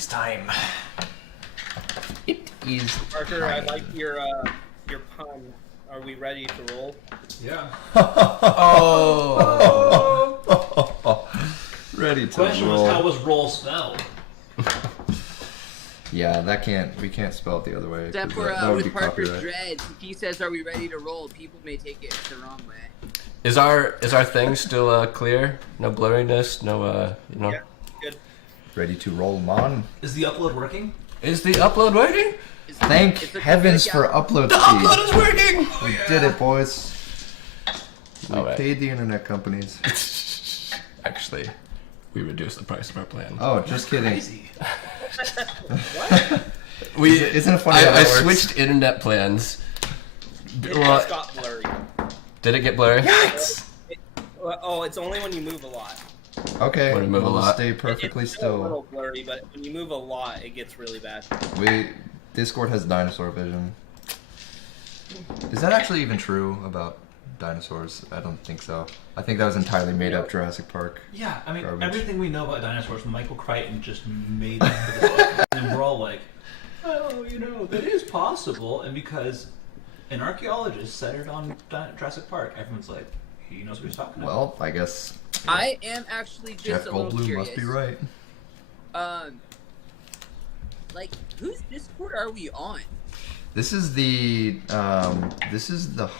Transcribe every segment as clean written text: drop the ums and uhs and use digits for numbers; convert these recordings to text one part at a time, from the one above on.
It's time. It is. Parker, I like your pun. Are we ready to roll? Yeah. Oh. Ready to Question roll. was, how was roll spelled? Yeah, we can't spell it the other way. Except 'cause for that would be with Parker's copyright. dreads, if he says, "Are we ready to roll?" people may take it the wrong way. Is our thing still clear? No blurriness, no you know. Yeah, good. Ready to roll, man. Is the upload working? Is the upload working? Thank It's a heavens good for account. upload The speed. upload is working. We did it, boys. We Alright. paid the internet companies. Actually, we reduced the price of our plan. Oh, just kidding. Crazy. What? Isn't it funny how I that works? switched internet plans. It Well, just got blurry. did it get blurry? Oh, it's only when you move a lot. Okay, Wanna move a we'll lot? stay perfectly It's still a still. little blurry, but when you move a lot, it gets really bad. Discord has dinosaur vision. Is that actually even true about dinosaurs? I don't think so. I think that was entirely made up Jurassic Park. Yeah, I mean, Garbage. everything we know about dinosaurs, Michael Crichton just made up for the book. And we're all like, oh, you know, that is possible. And because an archaeologist centered on Jurassic Park, everyone's like, he knows what he's talking about. Well, I guess I am actually just Jeff a little Goldblum curious. must be right. Like, whose Discord are we on? This is the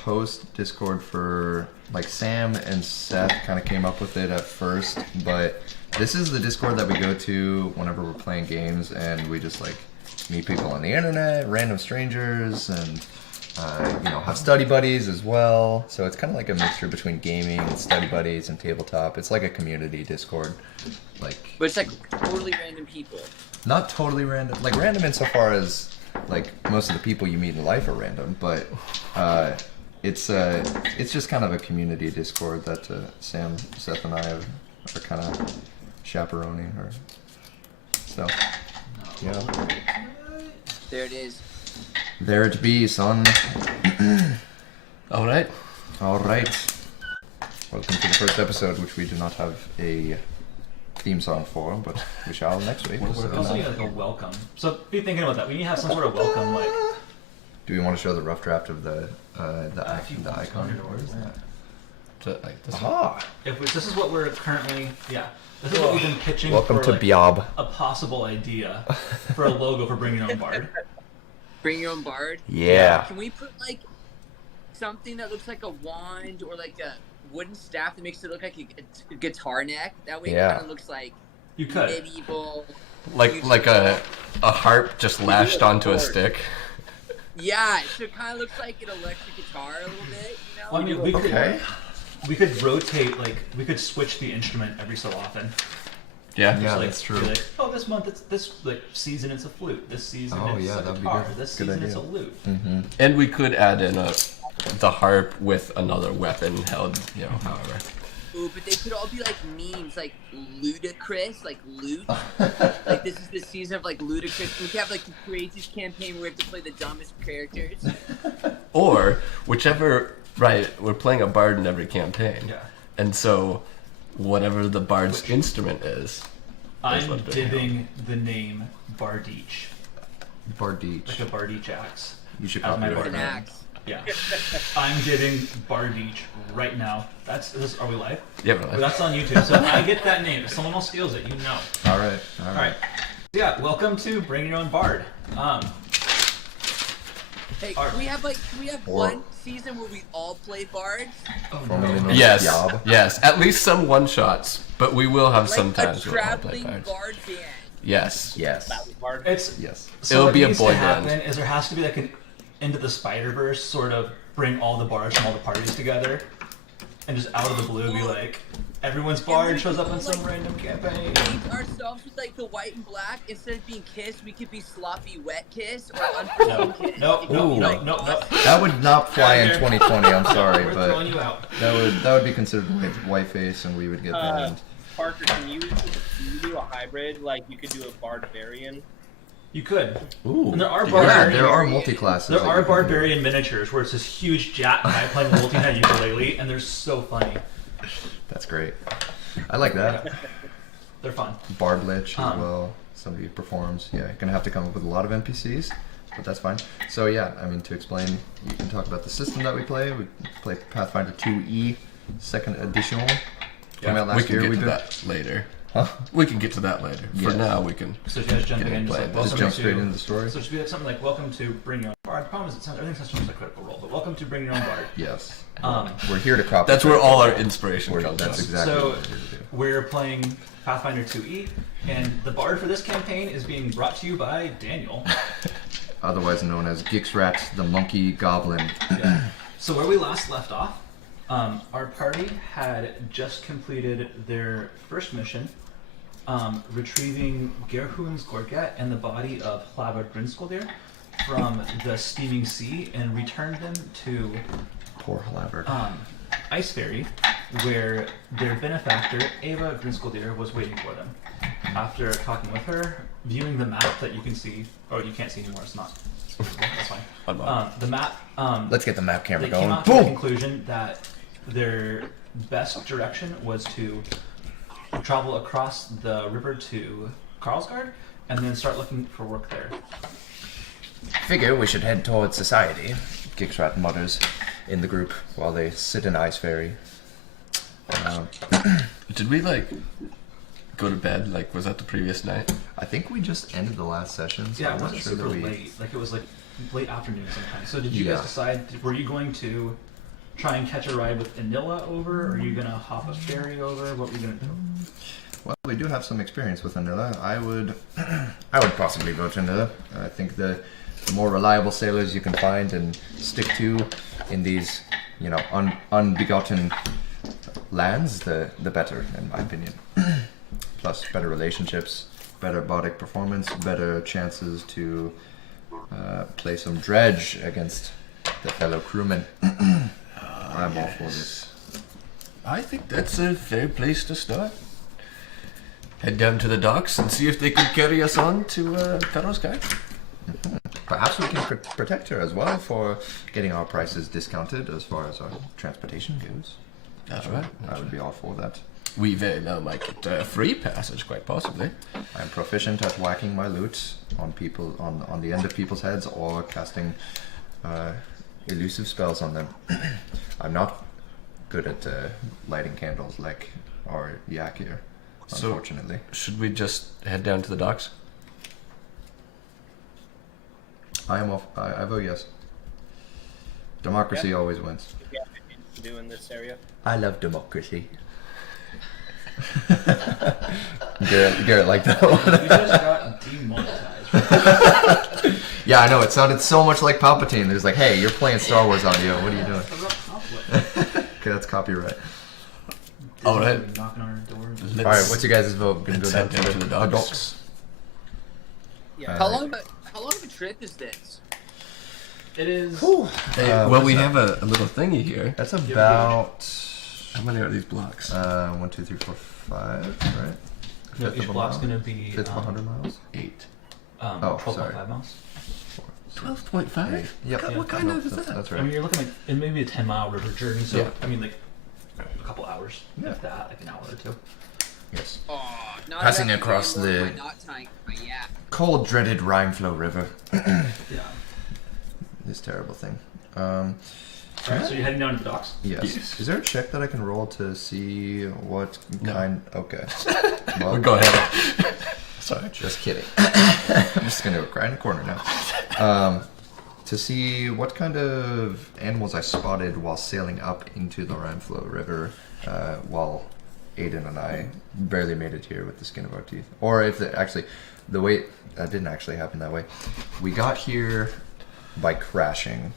host Discord for, like, Sam and Seth kind of came up with it at first, but this is the Discord that we go to whenever we're playing games, and we just like meet people on the internet, random strangers, and have study buddies as well. So it's kind of like a mixture between gaming and study buddies and tabletop. It's like a community Discord, like But it's like totally random people. not totally random, like random insofar as like most of the people you meet in life are random, but it's just kind of a community Discord that Sam, Seth, and I are kind of chaperoning her. So yeah, There it is. there it be, son. All right. All right. Welcome to the first episode, which we do not have a theme song for, but we shall next week. We're So- also like a welcome. So be thinking about that. We need to have some sort of welcome, like. Do we want to show the rough draft of the if you want to, icon? where is that? So, like, this Aha! This is what we're currently, this is what we've been pitching Welcome for to like, Biob. a possible idea for a logo for Bring Your Own Bard. Bring your own bard. Yeah. Can we put like something that looks like a wand or like a wooden staff that makes it look like a guitar neck? That way Yeah. it kind of looks like You could. medieval. like a harp just lashed onto a stick. Yeah, so it kind of looks like an electric guitar a little bit, you know? Well, I mean, we could Okay. we could rotate, like we could switch the instrument every so often. Yeah. Yeah, Like, that's true. be like, oh, this month it's this like season it's a flute. This season Oh, it's yeah, a that'd be guitar. good. This Good season idea. it's a lute. Mm-hmm. And we could add in the harp with another weapon held, however. Ooh, but they could all be like memes, like ludicrous, like loot. Like this is the season of like ludicrous. We could have like the craziest campaign where we have to play the dumbest characters. Or whichever, right, we're playing a bard in every campaign. Yeah. And so whatever the bard's instrument is I'm what they dibbing the name Bardeach, Bardeach. like a Bardeach axe. You should as my copyright An bard that. name. axe. Yeah, I'm dibbing Bardeach right now. Are we live? Yeah, But really. that's on YouTube. So I get that name. If someone else steals it, you know. All right. All right. Yeah, welcome to Bring Your Own Bard. Hey, Alright. can we have Or- one season where we all play bards? Formerly known as Yes, Biob. yes. At least some one-shots, but we will have Like some a times where we'll play traveling bards. bard band. Yes. Yes. Battle Bard. It's Yes. so It'll what be a needs boy to happen band. is there has to be like an Into the Spider-Verse sort of bring all the bards from all the parties together, and just out of the blue be like everyone's bard shows up in some random campaign. Paint ourselves with like the white and black. Instead of being Kiss, we could be Sloppy Wet Kiss or Unforgiven Kiss. No, no, Ooh. no, no, no. That would not fly in 2020. I'm sorry, We're throwing but you out. that would be considered whiteface, and we would get banned. Parker, can you do a hybrid? Like you could do a Barbarian. You could. Ooh. And there are Yeah, Barbarian. there are multi-classes. There that are you can do. Barbarian miniatures where it's this huge Jat guy playing a multi-head ukulele, and they're so funny. That's great. I like that. They're fun. Bardlich as Um, well. somebody performs. Yeah, you're gonna have to come up with a lot of NPCs, but that's fine. So yeah, I mean, to explain, you can talk about the system that we play. We play Pathfinder 2E, second edition. Came out last we can year. get We to did. that later. Huh? We can get to that later. For Yeah. now, we can. So if you guys jump Get in, in just play. like Just welcome jump to, straight into the story. So it should be like something like welcome to bring your own bard. The problem is everything sounds like a critical role, but welcome to bring your own bard. Yes. Um, We're here to copy. That's where all our inspiration We're- comes That's from. exactly So- what we're here to do. We're playing Pathfinder 2E, and the bard for this campaign is being brought to you by Daniel. Otherwise known as Gixrat, the monkey goblin. Yeah. So where we last left off, our party had just completed their first mission, retrieving Gerhun's Gorget and the body of Hlava Grinskoldir from the steaming sea, and returned them to Poor Halabert. Ice Ferry, where their benefactor, Ava Grinskoldir, was waiting for them. After talking with her, viewing the map that you can see, or you can't see anymore, it's not. That's fine. The map, Let's get the map camera they came going. out to the Boom! conclusion that their best direction was to travel across the river to Karlsgard and then start looking for work there. Figure we should head towards society. Gixrat mutters in the group while they sit in Ice Ferry. Did we like go to bed? Like, was that the previous night? I think we just ended the last session, so Yeah, I'm it not wasn't sure super that we. late. Like it was like late afternoon sometime. So did you Yeah. guys decide? Were you going to try and catch a ride with Anilla over? Or are you gonna hop a ferry over? What were you gonna do? Well, we do have some experience with Anilla. I would possibly vote Anilla. I think the more reliable sailors you can find and stick to in these, unbegotten lands, the better, in my opinion. Plus, better relationships, better bardic performance, better chances to play some dredge against the fellow crewmen. I'm all for this. I think that's a fair place to start. Head down to the docks and see if they can carry us on to Karlsgard. Perhaps we can protect her as well for getting our prices discounted as far as our transportation goes. That's right. I would be all for that. We very well might get free passage, quite possibly. I'm proficient at whacking my loot on people on the end of people's heads or casting elusive spells on them. I'm not good at lighting candles like our yak here, unfortunately. Should we just head down to the docks? I am off. I vote yes. Democracy Yeah. always wins. Yeah, to do in this area. I love democracy. Garrett liked that one. You just got demonetized. Yeah, I know. It sounded so much like Palpatine. There's like, hey, you're playing Star Wars audio. What are you doing? Okay, that's copyright. All right. Knocking on our door. Let's, All right, what's your guys' vote? Gonna go let's down head down to the docks. Yeah. How long of a trip is this? It is. Hey, what well, is we that? have a little thingy here. That's about How many are these blocks? 1, 2, 3, 4, 5, right? No, Fifth each of a block's mile? gonna be Fifth of 100 miles. 8. Oh, 12.5 miles. 12.5? Yep. What kind No, of is that's, that? that's I right. mean, you're looking like it may be a 10-mile river journey. So Yeah. I mean, like a couple hours, Yeah. if that, like an hour or two. Yes. Oh, not Passing enough to across get more the- by not tying my yak. Cold, dreaded Rhineflow River. Yeah. This terrible thing. All right, so you're heading down to the docks. Yes. Yes. Is there a check that I can roll to see what No. kind? Okay. Well, Go ahead. Sorry. just kidding. I'm just gonna cry in the corner now. To see what kind of animals I spotted while sailing up into the Rhineflow River, while Aden and I barely made it here with the skin of our teeth. Or if the way that didn't actually happen that way. We got here by crashing,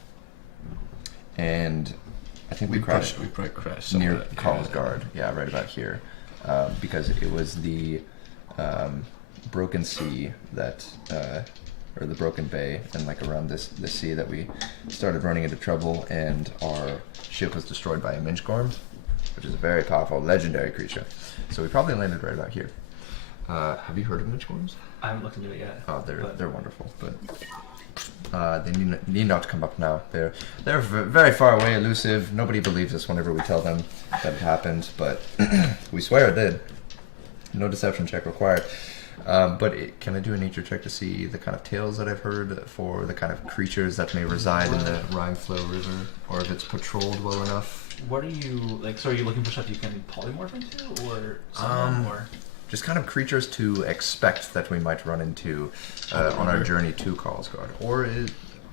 and I think we crashed We probably crashed near somewhere. Kalsgard. Yeah, right about here, because it was the broken sea that, or the broken bay, and like around this sea that we started running into trouble, and our ship was destroyed by a Minchgorm, which is a very powerful, legendary creature. So we probably landed right about here. Have you heard of Minchgorms? I haven't looked into it yet. Oh, but- they're wonderful, but they need not come up now. They're very far away, elusive. Nobody believes us whenever we tell them that it happened, but we swear it did. No deception check required. Can I do a nature check to see the kind of tales that I've heard for the kind of creatures that may reside in the Rhymeflow River, or if it's patrolled well enough? What are you like? So are you looking for stuff you can polymorph into, or summon, or just kind of creatures to expect that we might run into on our journey to Kalsgard,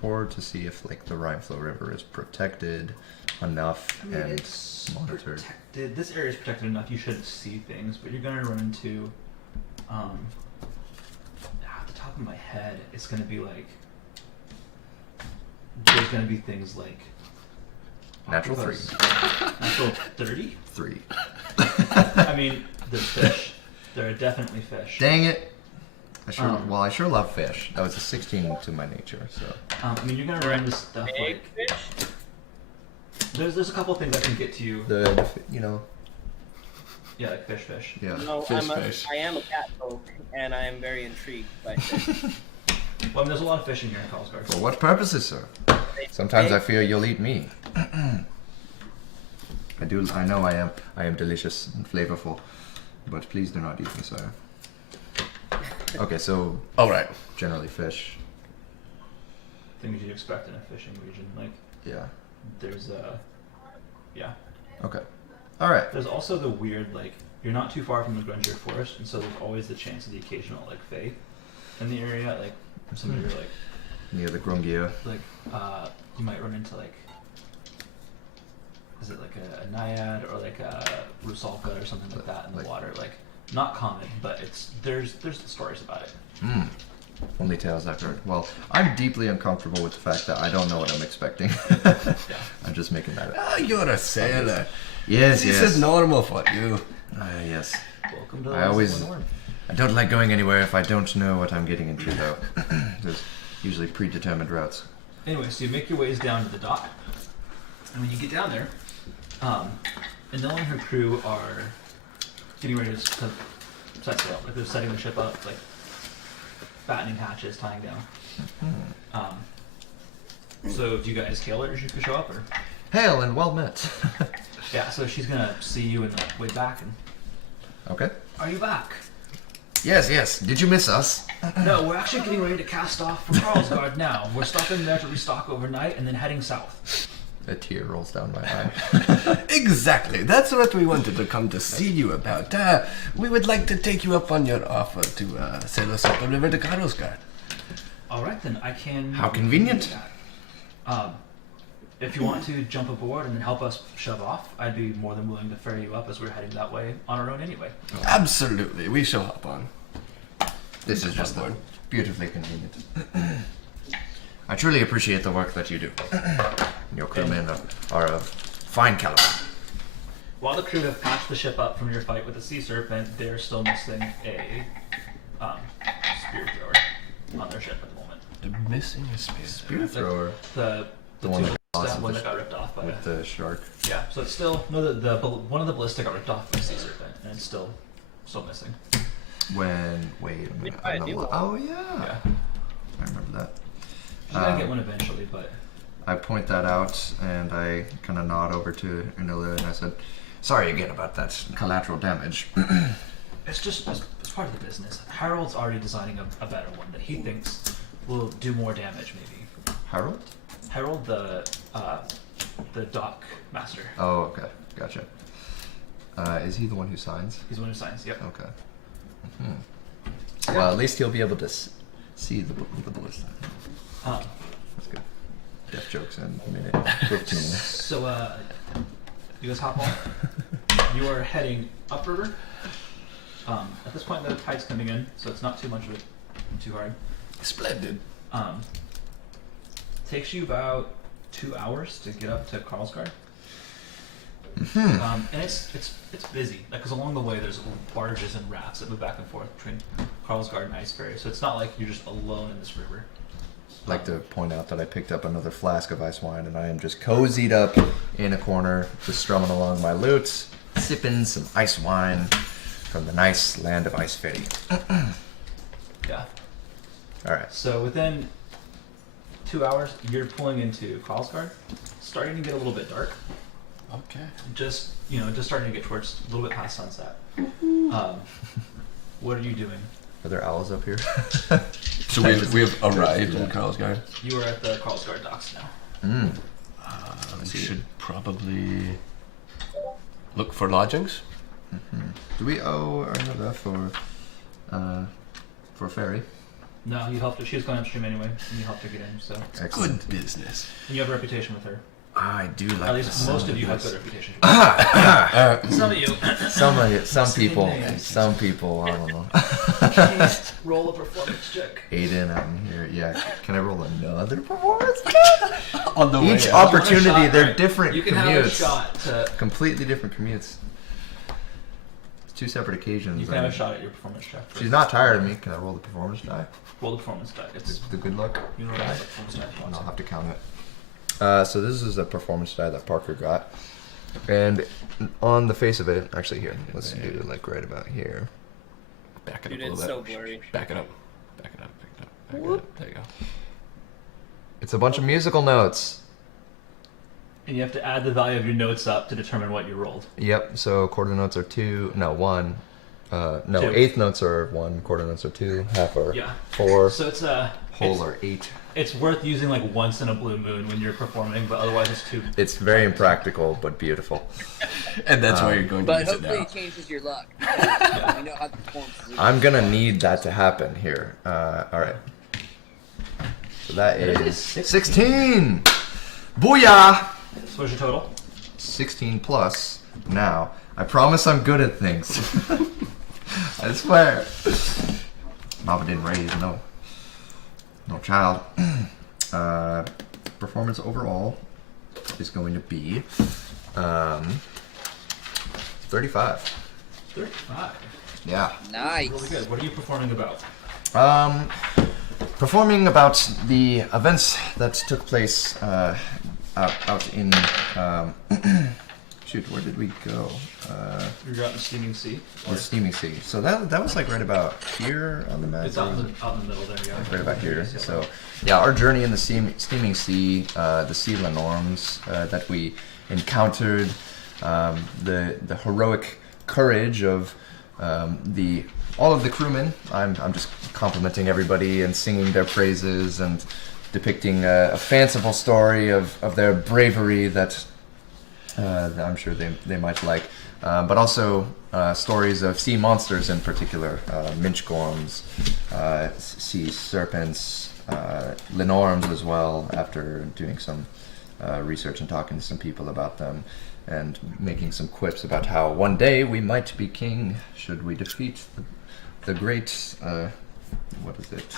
or to see if like the Rhymeflow River is protected enough and it's monitored. protected. This area is protected enough. You shouldn't see things, but you're gonna run into. At the top of my head, it's gonna be like there's gonna be things like Natural 3. Natural 30. 3. I mean, there's fish. There are definitely fish. Dang it! I sure love fish. That was a 16 to my nature. So. I mean, you're gonna run into stuff Big like fish? there's a couple things I can get to you. Yeah, like fish. Yeah. No, Fish. I am a catfolk, and I am very intrigued by fish. Well, I mean, there's a lot of fish in here in Kalsgard. For what purposes, sir? Sometimes I fear you'll eat me. I know I am delicious and flavorful, but please do not eat me, sir. Okay, so All right. generally fish. Things you'd expect in a fishing region, like Yeah. there's yeah. Okay. All right. There's also the weird, like, you're not too far from the Grungier Forest, and so there's always the chance of the occasional, like, fae in the area. Like, some of your, Near the Grungia. you might run into, like, is it like a naiad or like a rusalka or something like that in the water? Like, not common, but there's stories about it. Only tales I've heard. Well, I'm deeply uncomfortable with the fact that I don't know what I'm expecting. I'm just making that up. Ah, you're a sailor. Yes, This is normal for you. Yes. Welcome to the I always. Linnorm. I don't like going anywhere if I don't know what I'm getting into, though. There's usually predetermined routes. Anyway, so you make your ways down to the dock, and when you get down there, Anil and her crew are getting ready to set sail. Like, they're setting the ship up, like battening hatches, tying down. So do you guys hail her as you show up, or? Hail and well met. Yeah, so she's gonna see you in the way back, and Okay. are you back? Yes. Did you miss us? No, we're actually getting ready to cast off from Karlsgard now. We're stopping there to restock overnight and then heading south. A tear rolls down my eye. Exactly. That's what we wanted to come to see you about. We would like to take you up on your offer to sail us up the river to Karlsgard. All right, then I can. How convenient. do that. If you want to jump aboard and help us shove off, I'd be more than willing to ferry you up as we're heading that way on our own anyway. Absolutely. We shall hop on. This is just beautifully convenient. I truly appreciate the work that you do. Your crewmen are of fine caliber. While the crew have patched the ship up from your fight with the sea serpent, they're still missing a spear thrower on their ship at the moment. They're missing a spear. Spear thrower. The one two that that one that got ripped off by with the shark. yeah. So it's still the one of the ballista got ripped off by the sea serpent, and it's still missing. Wait a minute. buy a new one. Oh yeah. Yeah, I remember that. you're gonna get one eventually, but I point that out and I kind of nod over to Unilla and I said, "Sorry again about that collateral damage." it's part of the business. Harold's already designing a better one that he thinks will do more damage, maybe. Harold? Harold, the dock master. Oh, okay, gotcha. Is he the one who signs? He's the one who signs. Yep. Okay. Well, at least he'll be able to see the ballista. That's good. Death jokes in minute 15. So, you guys hop on. You are heading upriver. At this point, the tide's coming in, so it's not too much of it, too hard. Splendid. Takes you about 2 hours to get up to Karlsgard. And it's busy, because along the way there's barges and rafts that move back and forth between Karlsgard and Iceberry, so it's not like you're just alone in this river. I'd like to point out that I picked up another flask of ice wine and I am just cozied up in a corner, just strumming along my lute, sipping some ice wine from the nice land of Ice Fairy. Yeah. Alright. So within 2 hours, you're pulling into Kalsgard. Starting to get a little bit dark. Okay. Just starting to get towards a little bit past sunset. What are you doing? Are there owls up here? So we have arrived in Kalsgard. You are at the Karlsgard docks now. Mm. We should probably look for lodgings. Do we owe Arnova for a ferry? No, you helped her. She was going upstream anyway, and you helped her get in. So Excellent. Good business. and you have a reputation with her. I do like At least the most sound of you have this. good reputations. Uh, Some of you. some people, names. some people, I don't know. Please roll a performance check. Aden, I'm here. Yeah, can I roll another performance? On the way Each out. opportunity, Shot, they're right. different You can have a commutes. shot to. Completely different commutes. It's 2 separate occasions. You can have a shot at your performance check. She's not tired of me. Can I roll the performance die? Roll the performance die. It's The good luck? you know what the performance die if you want I'll to. have to count it. So this is a performance die that Parker got. And on the face of it, actually here, let's do it like right about here. Back it Dude, up a it's little so bit. blurry. Back it up. Back it up. Back it up. Back it up. There you go. It's a bunch of musical notes. And you have to add the value of your notes up to determine what you rolled. Yep, so quarter notes are 2, no, 1. No, Two. eighth notes are 1, quarter notes are 2, half are Yeah. 4, So it's whole are 8. it's worth using like once in a blue moon when you're performing, but otherwise it's too. It's very impractical, but beautiful. And that's why you're going to But use it hopefully now. it changes your luck. We know how the performances are. I'm gonna need that to happen here. Alright. So that is 16! Booyah! So what's your total? 16 plus. Now, I promise I'm good at things. I swear. Mama didn't raise no child. Performance overall is going to be 35. 35. Yeah. Nice. Really good. What are you performing about? Performing about the events that took place out in shoot, where did we go? You're out in the Steaming Sea. The Steaming Sea. So that was like right about here on the map. It's out in the middle there, yeah. Right about here. So yeah, our journey in the Steaming Sea, the sea Linnorms that we encountered, the heroic courage of all of the crewmen. I'm just complimenting everybody and singing their praises and depicting a fanciful story of their bravery that I'm sure they might like. But also stories of sea monsters in particular, minchgorms, sea serpents, Linnorms as well, after doing some research and talking to some people about them, and making some quips about how one day we might be king should we defeat the great, what is it?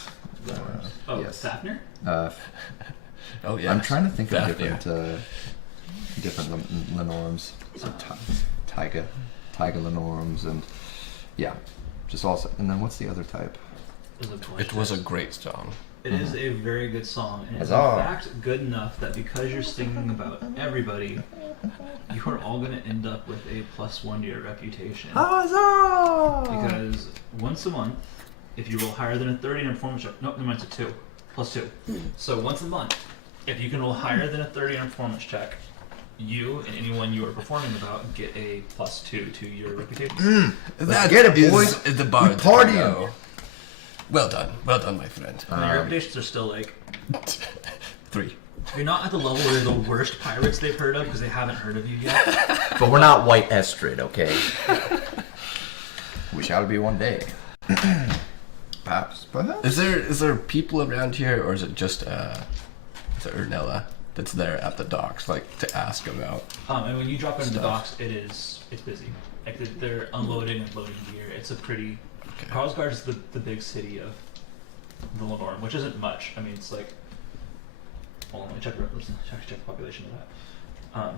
Oh, yes. Fafnir? Oh yeah. I'm trying to think of Fafnir. different Linnorms. So Taiga Linnorms, and yeah, just also. And then what's the other type? It was a great song. It is a very good song, and it's in Huzzah. fact good enough that because you're singing about everybody, you are all going to end up with a +1 to your reputation. Because once a month, if you roll higher than a 30 in a performance check, no, no, it's a 2, +2. So once a month, if you can roll higher than a 30 in a performance check, you and anyone you are performing about get a +2 to your reputation. That get it, is boys. the bar. We partying. Well done, my friend. And your reputations are still like, 3. you're not at the level where you're the worst pirates they've heard of because they haven't heard of you yet. But we're not White Estrid, okay? We shall be one day. Perhaps. Is there people around here, or is it just is it Ernella that's there at the docks, like to ask about? And when you drop into the Stuff. docks, it's busy. Like they're unloading and loading gear. It's a pretty. Okay. Karlsgard is the big city of the Linnorm, which isn't much. I mean, it's like. Hold on, let me check the population of that.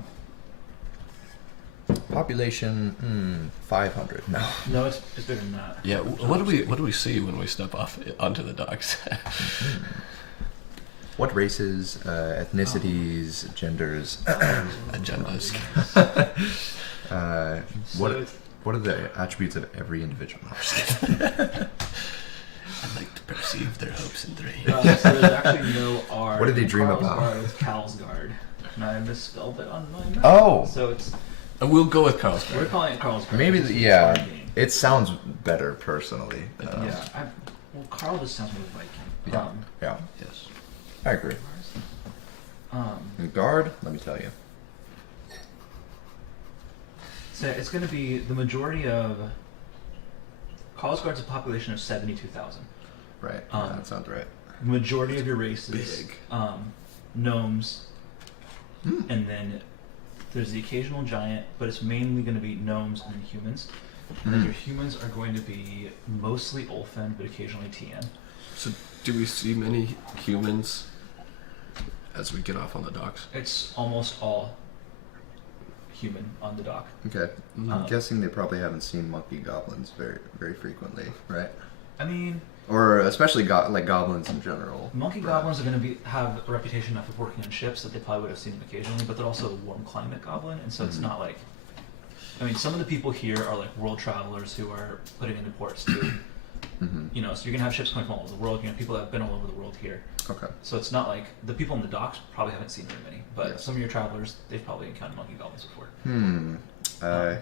Population 500. No. No, it's bigger than that. Yeah. What do we see when we step off onto the docks? What races, ethnicities, genders? Agendas. What are the attributes of every individual? I like to perceive their hopes and dreams. So there's actually no R. What do they dream about? Karlsgard is Kalsgard. And I misspelled it on my map. Oh. So it's And we'll go with we're Carlsgard. calling it Karlsgard. Maybe because it's yeah. a game. It sounds better personally. Well, Carl just sounds more Viking. Yeah. Yeah. Yes. I agree. And guard, let me tell you. So it's going to be the majority of Kalsgard's a population of 72,000. Right. That sounds right. The majority of your races, Big. Gnomes, and then there's the occasional giant, but it's mainly going to be gnomes and then humans. And then your humans are going to be mostly Ulfen, but occasionally TN. So, do we see many humans as we get off on the docks? It's almost all human on the dock. Okay. I'm guessing they probably haven't seen monkey goblins very, very frequently, right? I mean, Or especially like goblins in general. monkey goblins are going to have a reputation enough of working on ships that they probably would have seen them occasionally, but they're also a warm climate goblin, and so it's not like... I mean, some of the people here are like world travelers who are putting into ports too. You know, so you're going to have ships coming from all over the world. You're going to have people that have been all over the world here. Okay. So it's not like the people on the docks probably haven't seen very many, but Yes. some of your travelers, they've probably encountered monkey goblins before.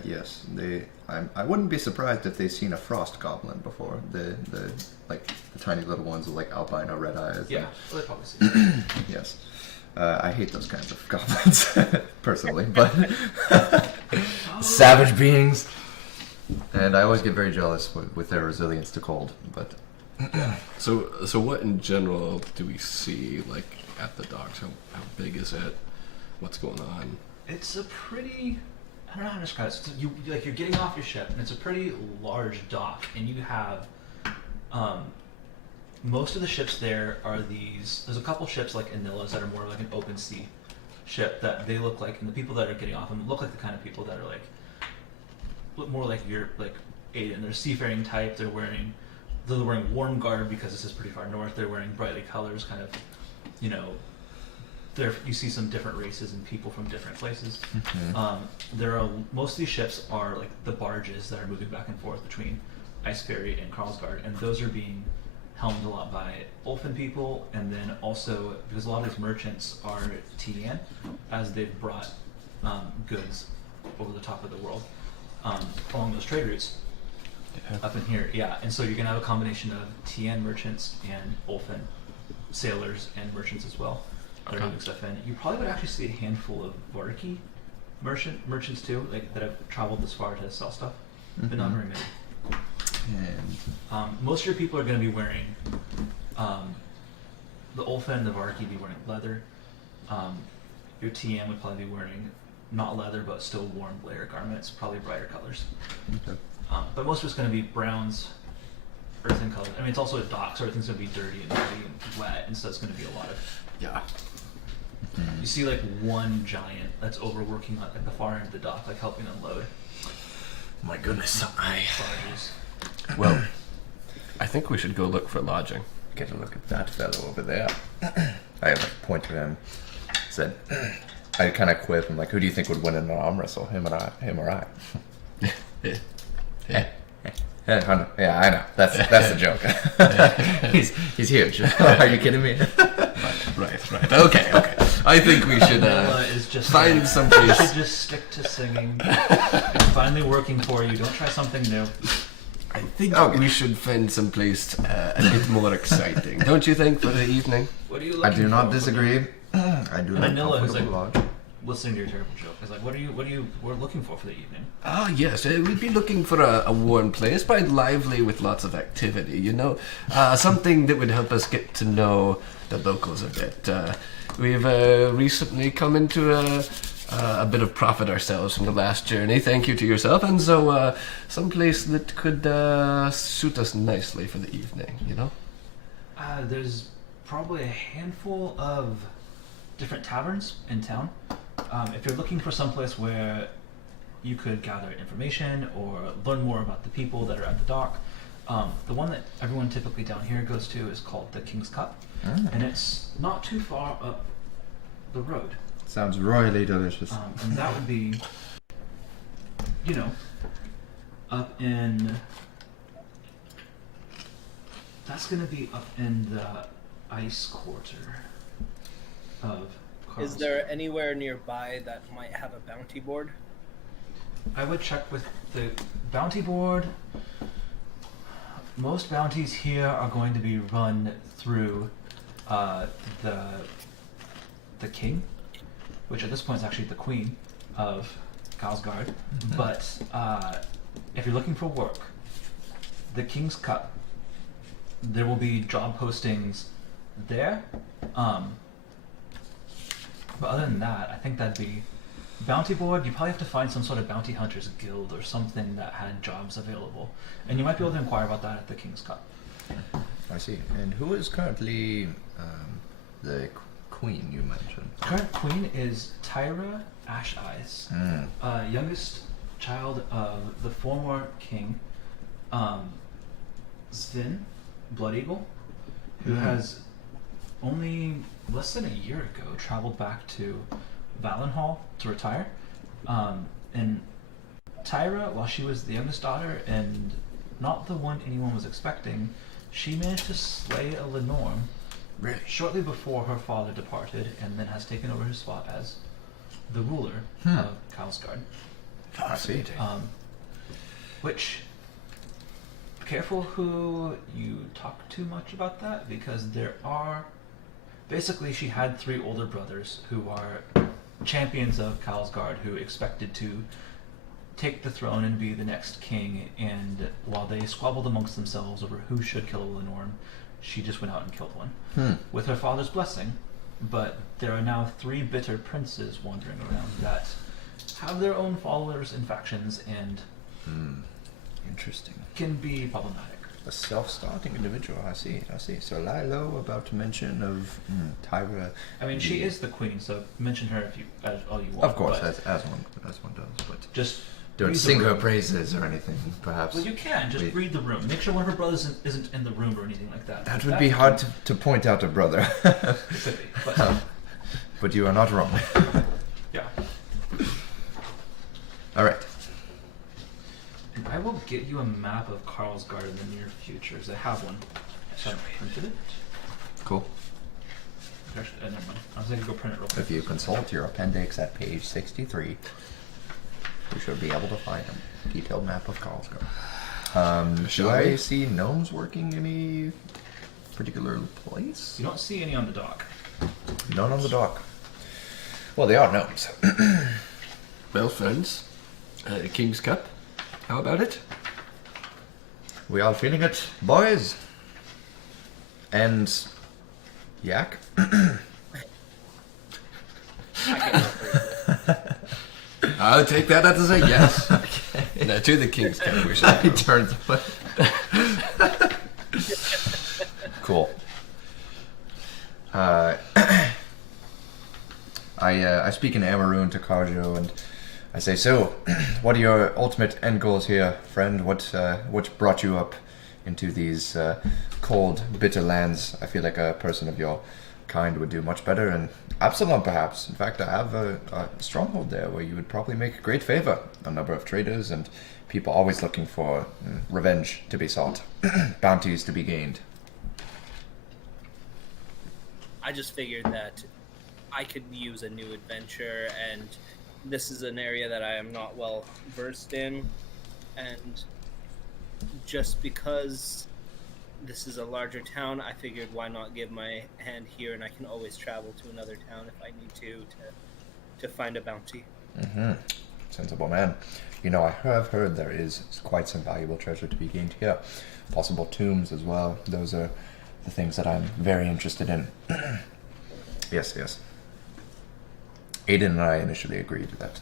Yes. I wouldn't be surprised if they've seen a frost goblin before. The tiny little ones with like albino red eyes. Yeah, well, they probably see. Yes. I hate those kinds of goblins personally, but savage beings. And I always get very jealous with their resilience to cold. But So what in general do we see like at the docks? How big is it? What's going on? It's a pretty... I don't know how to describe it. You're getting off your ship, and it's a pretty large dock, and you have... most of the ships there are these... There's a couple ships like Anila's that are more like an open sea ship that they look like, and the people that are getting off them look like the kind of people that are like... Look more like your like Aden. They're seafaring type. They're wearing warm garb because this is pretty far north. They're wearing brightly colors, kind of, you know. You see some different races and people from different places. Most of these ships are like the barges that are moving back and forth between Ice Ferry and Karlsgard, and those are being helmed a lot by Ulfen people, and then also because a lot of these merchants are TN, as they've brought goods over the top of the world along those trade routes up in here. Yeah, and so you're gonna have a combination of TN merchants and Ulfen sailors and merchants as well. That are moving stuff in. You probably would actually see a handful of Varki merchants too, like that have traveled this far to sell stuff, but not very many. And most of your people are going to be wearing the Ulfen and the Varki be wearing leather. Your TM would probably be wearing not leather but still warm layer garments, probably brighter colors. Okay. But most of it's going to be browns, earthen colors. I mean, it's also a dock, so everything's going to be dirty and muddy and wet, and so it's going to be a lot of... Yeah. You see like one giant that's overworking at the far end of the dock, like helping unload My goodness. barges. Well, I think we should go look for lodging. get a look at that fellow over there. I like point to him. Said, I kind of quip. I'm like, who do you think would win in an arm wrestle? Him or I? Yeah, I know. That's the joke. he's huge. Are you kidding me? Right. Okay. I think we should Is just find some You place. should just stick to singing. It's finally working for you. Don't try something new. I think we should find some place a bit more exciting. Don't you think, for the evening? What are you I looking do not for? disagree. I do not Manila is comfortable like- lodge. Listening to your terrible joke. It's like, we're looking for the evening? Ah, yes, we'd be looking for a warm place, quite lively with lots of activity, you know? Something that would help us get to know the locals a bit. We've recently come into a bit of profit ourselves from the last journey, thank you to yourself, and so some place that could suit us nicely for the evening, you know? There's probably a handful of different taverns in town. If you're looking for someplace where you could gather information or learn more about the people that are at the dock, the one that everyone typically down here goes to is called the King's Cup, and it's not too far up the road. Sounds royally delicious. And that would be, up in... That's going to be up in the ice quarter of Is there anywhere nearby that might have a bounty board? I would check with the bounty board. Most bounties here are going to be run through the king, which at this point is actually the queen of Kalsgard. But if you're looking for work, the King's Cup, there will be job postings there. But other than that, I think that'd be bounty board. You probably have to find some sort of bounty hunters guild or something that had jobs available, and you might be able to inquire about that at the King's Cup. I see. And who is currently the queen you mentioned? Current queen is Tyra Ash Eyes, youngest child of the former king, Svin Blood Eagle, who has only less than a year ago traveled back to Valenhall to retire. And Tyra, while she was the youngest daughter and not the one anyone was expecting, she managed to slay a Linnorm shortly before her father departed, and then has taken over his spot as the ruler of Kalsgard. Fascinating. Which, careful who you talk too much about that, because there are... Basically, she had 3 older brothers who are champions of Kalsgard, who expected to take the throne and be the next king, and while they squabbled amongst themselves over who should kill a Linnorm, she just went out and killed one. With her father's blessing. But there are now 3 bitter princes wandering around that have their own followers and factions, and Interesting. can be problematic. A self-starting individual, I see. So lie low about mention of Tyra. I mean, she is the queen, so mention her if you all you want. Of course, but as one does, but just don't read the sing her room. praises or anything, perhaps. Well, you can just read the room. Make sure one of her brothers isn't in the room or anything like that. That would be hard to point out a brother. It could be, but But you are not wrong. yeah. All right. And I will get you a map of Karlsgard in the near future, because I have one. So I printed it. Cool. Actually, never mind. I was going to go print it real quick. If you consult your appendix at page 63, you should be able to find a detailed map of Kalsgard. Do I see gnomes working any particular place? You don't see any on the dock. None on the dock. Well, they are gnomes. Well, friends, King's Cup. How about it? We are feeling it, boys. And Yak. I'll take that as a yes. Okay. Now, to the King's Cup we shall He go. turns away. Cool. I speak in Amaroon to Karzjo, and I say, so, what are your ultimate end goals here, friend? What brought you up into these cold, bitter lands? I feel like a person of your kind would do much better, and Absalom, perhaps. In fact, I have a stronghold there where you would probably make a great favor. A number of traders and people always looking for revenge to be sought, bounties to be gained. I just figured that I could use a new adventure, and this is an area that I am not well versed in, and just because this is a larger town, I figured why not give my hand here, and I can always travel to another town if I need to find a bounty. Sensible man. You know, I have heard there is quite some valuable treasure to be gained here. Possible tombs as well. Those are the things that I'm very interested in. Yes. Aden and I initially agreed that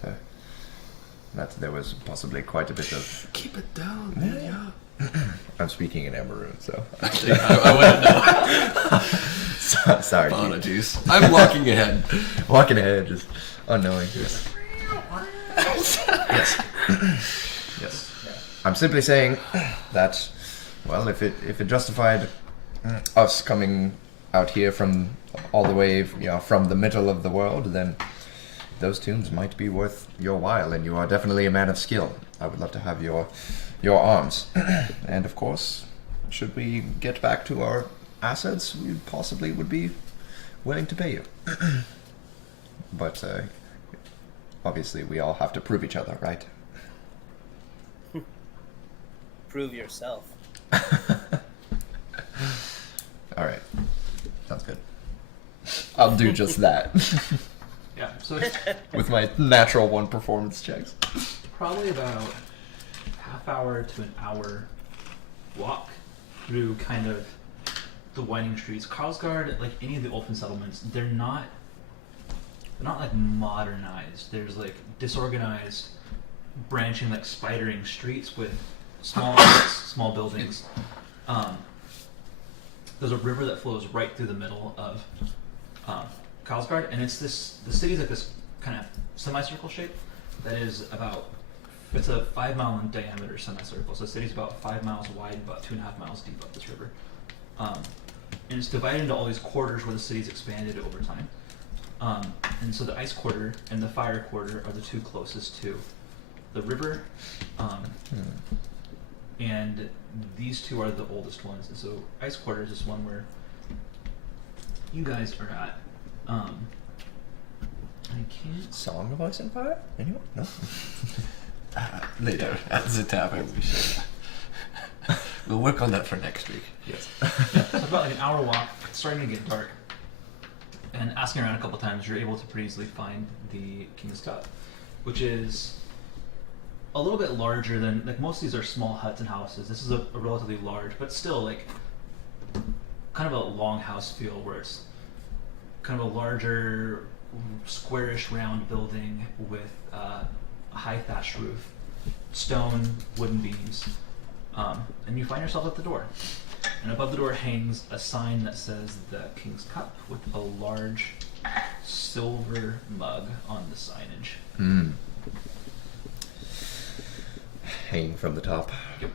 there was possibly quite a bit of... Keep it down, man. Yeah. I'm speaking in Amaroon, so... Actually, I wouldn't know. Sorry. Apologies. I'm walking ahead. Walking ahead, just unknowing. Yes. Yes. I'm simply saying that, well, if it justified us coming out here from all the way, from the middle of the world, then those tombs might be worth your while, and you are definitely a man of skill. I would love to have your arms. And of course, should we get back to our assets, we possibly would be willing to pay you. But obviously we all have to prove each other, right? prove yourself. All right, sounds good. I'll do just that Yeah, so it's with my natural 1 performance checks. probably about half hour to an hour walk through kind of the winding streets. Kalsgard, like any of the Ulfin settlements, they're not like modernized. There's like disorganized, branching like spidering streets with small small buildings. There's a river that flows right through the middle of Kalsgard, and the city's like this kind of semicircle shape that is it's a 5 mile in diameter semicircle. So the city's about 5 miles wide, about 2.5 miles deep up this river. And it's divided into all these quarters where the city's expanded over time. And so the ice quarter and the fire quarter are the 2 closest to the river. And these 2 are the oldest ones. And so ice quarters is one where you guys are at. I can't. Song of Ice and Fire? Anyone? No. Later, as it happens, we should. We'll work on that for next week. Yes. So it's about like an hour walk. It's starting to get dark. And asking around a couple times, you're able to pretty easily find the King's Cup, which is a little bit larger than, like, most of these are small huts and houses. This is a relatively large, but still like kind of a longhouse feel, where it's kind of a larger, squarish round building with a high thatched roof, stone, wooden beams, and you find yourself at the door. And above the door hangs a sign that says the King's Cup with a large silver mug on the signage. Hanging from the top. Yep.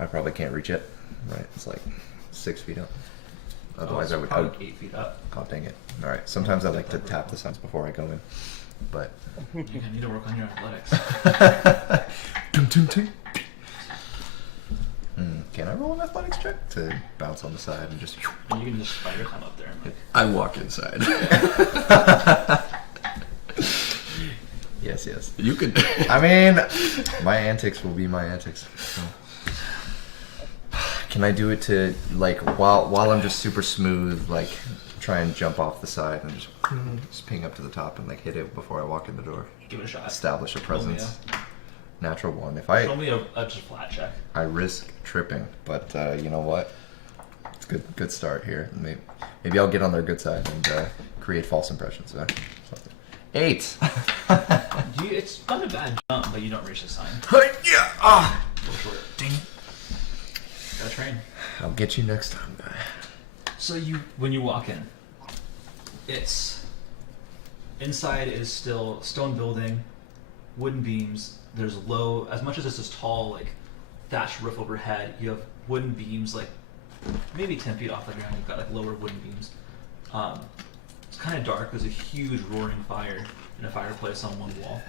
I probably can't reach it. Right, it's like 6 feet up. Otherwise, Oh, I would. probably 8 feet up. Oh, dang it! All right. Sometimes I like to tap the signs before I go in, but. You're gonna need to work on your athletics. Dum, dum, dum. Can I roll an athletics check to bounce on the side and just? And you can just spider climb up there and like. I walk inside. Yes, yes. You could. I mean, my antics will be my antics. So. Can I do it to, like, while I'm just super smooth, like, try and jump off the side and just ping up to the top and like hit it before I walk in the door? Give it a shot. Establish a Roll me presence. Natural 1. If I Show me a just flat check. I risk tripping, but you know what? It's good start here. Maybe I'll get on their good side and create false impressions. So. 8. It's not a bad jump, but you don't reach the sign. Yeah. Ah. Go for it. Dang it. Gotta train. I'll get you next time, guy. So when you walk in, it's inside is still stone building, wooden beams. There's low, as much as it's this tall, like thatched roof overhead. You have wooden beams, like maybe 10 feet off the ground. You've got like lower wooden beams. It's kind of dark. There's a huge roaring fire and a fireplace on one wall.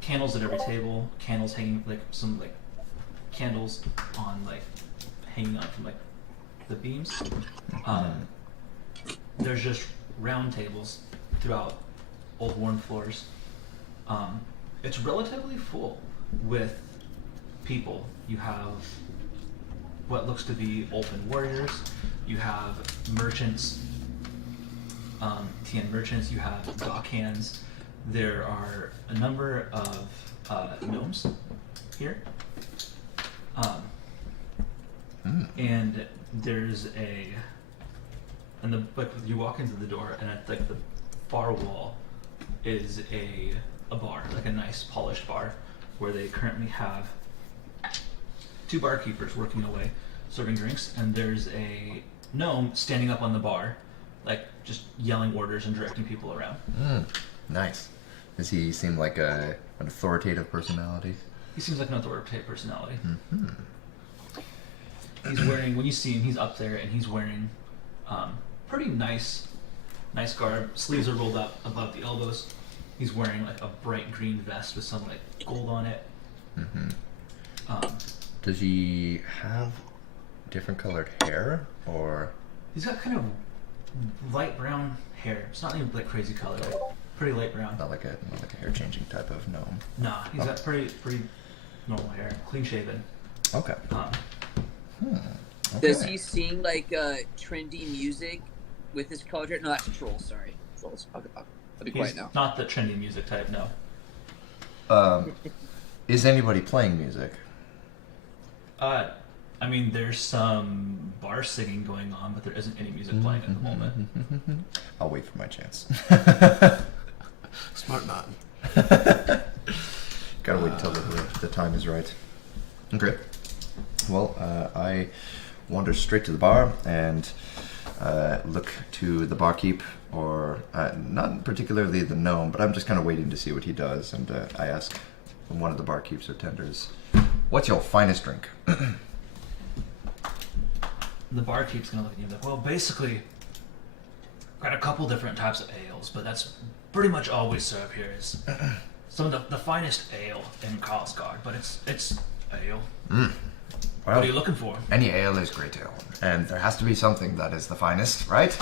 Candles at every table. Candles hanging, like some like candles on like hanging on from like the beams. There's just round tables throughout old worn floors. It's relatively full with people. You have what looks to be open warriors. You have merchants, TN merchants. You have dockhands. There are a number of gnomes here. And there's like you walk into the door, and at like the far wall is a bar, like a nice polished bar, where they currently have 2 barkeepers working away, serving drinks, and there's a gnome standing up on the bar, like just yelling orders and directing people around. Nice. Does he seem like an authoritative personality? He seems like an authoritative personality. He's wearing, when you see him, he's up there, and he's wearing pretty nice garb. Sleeves are rolled up above the elbows. He's wearing like a bright green vest with some like gold on it. Does he have different colored hair, or? He's got kind of light brown hair. It's not even like crazy color, like pretty light brown. Not like a hair changing type of gnome. Nah, he's got pretty normal hair, clean shaven. Okay. Okay. Does he sing like trendy music with his college hair? No, that's Trolls. Sorry, Trolls. I'll be He's quiet now. not the trendy music type, no. Is anybody playing music? I mean, there's some bar singing going on, but there isn't any music playing at the moment. I'll wait for my chance. Smart man. Gotta wait until the time is right. Okay. Well, I wander straight to the bar and look to the barkeep, or not particularly the gnome, but I'm just kind of waiting to see what he does. And I ask one of the barkeeps or tenders, "What's your finest drink?" The barkeep's gonna look at you and be like, well, basically, got a couple different types of ales, but that's pretty much all we serve here is some of the finest ale in Kalsgard, but it's ale. Well, What are you looking for? any ale is great ale, and there has to be something that is the finest, right?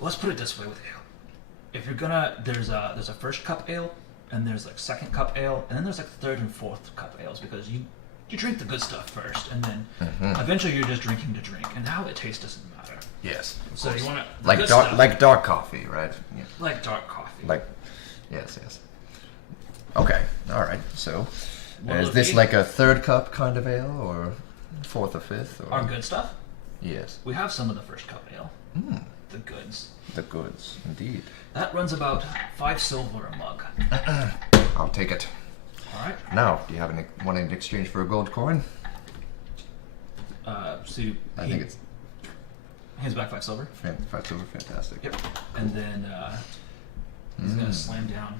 Let's put it this way with ale. If you're gonna, there's a first cup ale, and there's like second cup ale, and then there's like third and fourth cup ales, because you drink the good stuff first, and then eventually you're just drinking to drink, and how it tastes doesn't matter. Yes. So you want to Like dark coffee, right? Yeah. like dark coffee. Like, yes. Okay, all right. So, What is will it this be? like a third cup kind of ale, or fourth or fifth? Or... Our good stuff. Yes, We have some of the first cup ale. The goods. the goods, indeed. That runs about 5 silver a mug. I'll take it. All right. Now, do you have one in exchange for a gold coin? So I think it's hands back 5 silver. 5 silver, fantastic. Yep. And then he's gonna slam down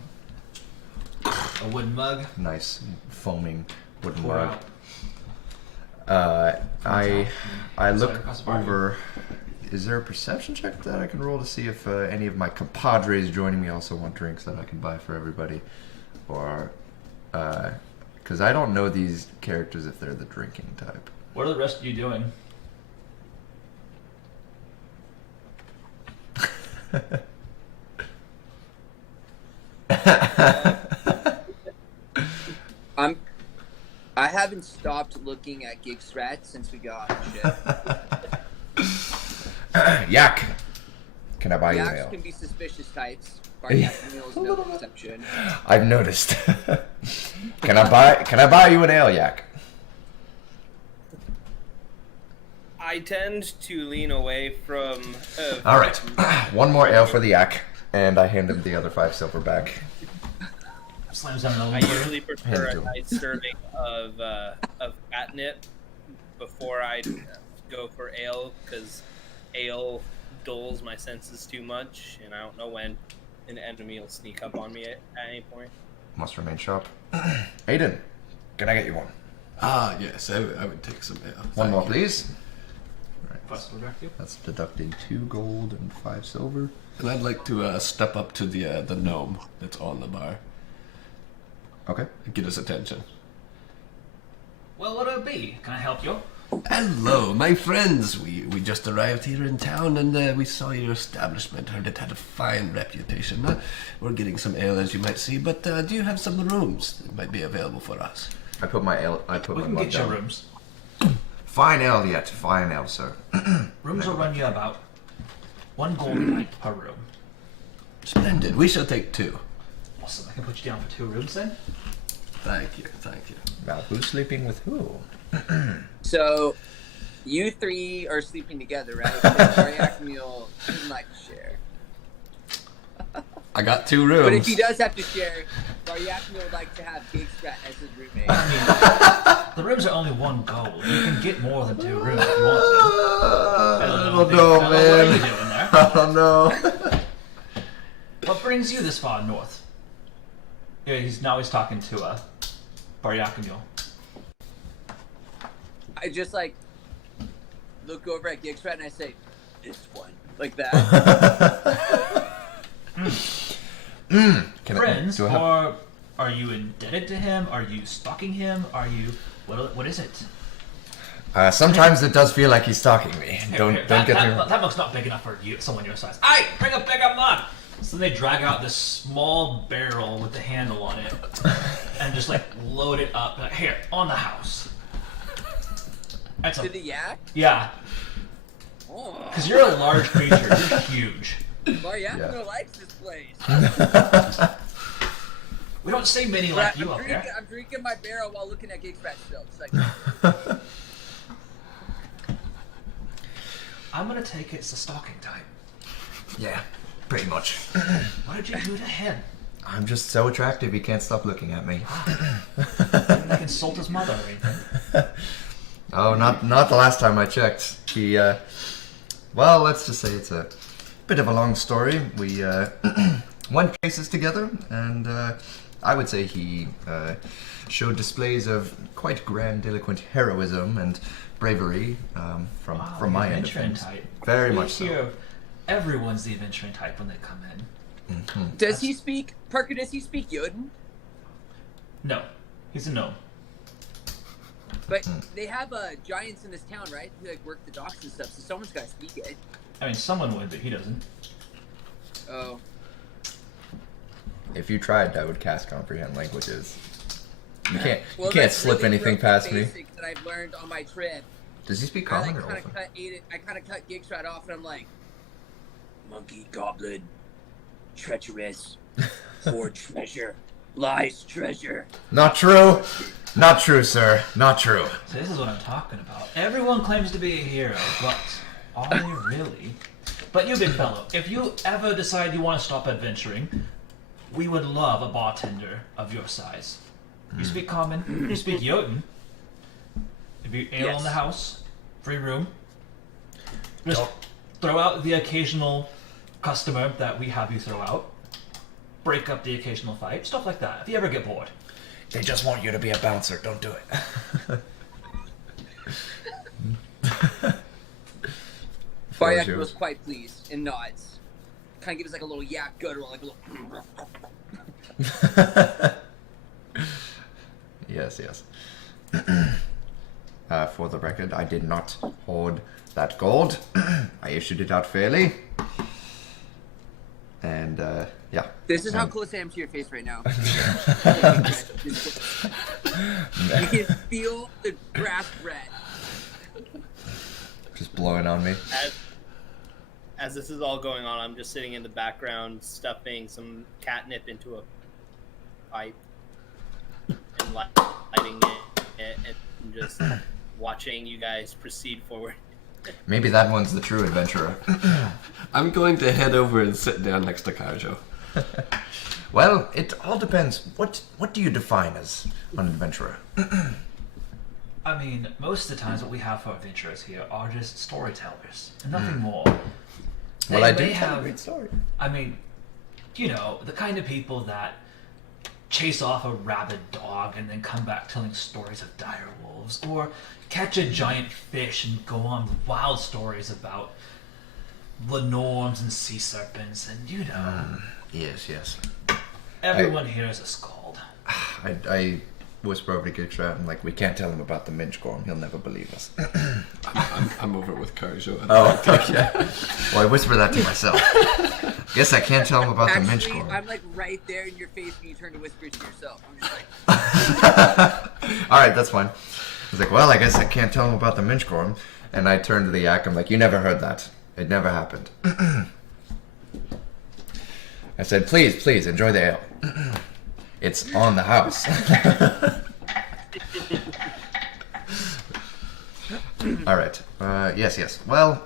a wooden mug. Nice foaming wooden Pour mug. out. I Slide look across the bar. over. Is there a perception check that I can roll to see if any of my compadres joining me also want drinks that I can buy for everybody, or because I don't know these characters if they're the drinking type. What are the rest of you doing? I haven't stopped looking at Gixrat since we got on the ship. Yak, can I buy you an Yaks ale? can be suspicious types. Baryakamule is no exception. I've noticed. Can I buy you an ale, Yak? I tend to lean away from. All right, one more ale for the Yak, and I hand him the other 5 silver back. Slams down I another usually prefer Hand a to nice serving of catnip before I go for ale, because ale dulls my senses too much, and I don't know when an enemy will sneak up on me at any point. Must remain sharp. Aden, can I get you one? Ah, yes, I would take some ale. One Thank more, you. please. Plus silver back to you. That's deducting 2 gold and 5 silver. And I'd like to step up to the gnome that's on the bar Okay. and get his attention. Well, what'll it be? Can I help you? Hello, my friends. We just arrived here in town and we saw your establishment. Heard it had a fine reputation. We're getting some ale, as you might see, but do you have some rooms that might be available for us? I put my ale. I put We my can mug get you down. rooms. Fine ale, yet fine ale, sir. Rooms will run you about 1 gold night per room. Splendid. We shall take 2. Awesome. I can put you down for 2 rooms then. Thank you, thank you. Now, who's sleeping with who? So, you 3 are sleeping together, right? Baryakamule doesn't like to share. I got 2 rooms. But if he does have to share, Baryakamule would like to have Gixrat as his roommate. I mean, the rooms are only 1 gold. You can get more than 2 rooms if you want to. I don't know, What are you man. doing there? I don't know. What brings you this far north? Yeah, he's talking to Baryakamule. I just like look over at Gixrat and I say, "This one," like that. Can Friends, do I have- or are you indebted to him? Are you stalking him? Are you what is it? sometimes it does feel like he's stalking me. Don't get me wrong. That mug's not big enough for you, someone your size. Aye, bring a bigger mug. So they drag out this small barrel with the handle on it and just like load it up. Like, here, on the house. That's To the yak? yeah. Oh. Because you're a large creature. You're huge. Baryakamule likes this place. We don't say many like you up there. I'm drinking my barrel while looking at Gixrat still. It's like, I'm gonna take it's a stalking type. Yeah, pretty much. What did you do to him? I'm just so attractive he can't stop looking at me. Didn't like insult his mother or anything. Oh, not the last time I checked. He, well, let's just say it's a bit of a long story. We went places together, and I would say he showed displays of quite grandiloquent heroism and bravery from my end of things. Type. Very We much so. hear everyone's the adventuring type when they come in. Mhm. does he speak, Parker, does he speak Jotun? No, he's a gnome. But they have giants in this town, right? Who like work the docks and stuff, so someone's got to speak it. I mean, someone would, but he doesn't. Oh. If you tried, I would cast comprehend languages. You can't Well, you can't that's slip really anything broken past me. basics that I've learned on my trip. Does he speak I common like or kind of Elven? cut Gixrat off, and I'm like, monkey, goblin, treacherous, hoard treasure, lies treasure. Not true. Not true, sir. Not true. So this is what I'm talking about. Everyone claims to be a hero, but are they really? But you, big fellow, if you ever decide you want to stop adventuring, we would love a bartender of your size. You speak common, you speak Jotun. If you ale Yes. in the house, free room. Just throw out the occasional customer that we have you throw out. Break up the occasional fight, stuff like that. If you ever get bored. They just want you to be a bouncer. Don't do it. Baryak yours. was quite pleased and nods. Kind of gives like a little yak guttural, like a little. Yes, yes. For the record, I did not hoard that gold. I issued it out fairly. And, yeah. This is how And- close I am to your face right now. You can feel the grass breath. Just blowing on me. As this is all going on, I'm just sitting in the background stuffing some catnip into a pipe and lighting it and just watching you guys proceed forward. Maybe that one's the true adventurer. I'm going to head over and sit down next to Karzjo. Well, it all depends. What do you define as an adventurer? I mean, most of the times what we have for adventurers here are just storytellers, and nothing more. Well, They I do may have a have, great story. I mean, you know, the kind of people that chase off a rabid dog and then come back telling stories of dire wolves, or catch a giant fish and go on wild stories about Linnorms and sea serpents, and you know, Yes, yes. everyone here is a skald. I whisper over to Gixrat and like, we can't tell him about the Minchgorm. He'll never believe us. I'm over with Karzjo. Oh, okay. Well, I whisper that to myself. Guess I can't tell him about the Actually, Minchgorm. I'm like right there in your face when you turn to whisper to yourself. I'm just like, All right, that's fine. I was like, well, I guess I can't tell him about the Minchgorm. And I turn to the yak. I'm like, you never heard that. It never happened. I said, please, enjoy the ale. It's on the house. All right. Yes. Well,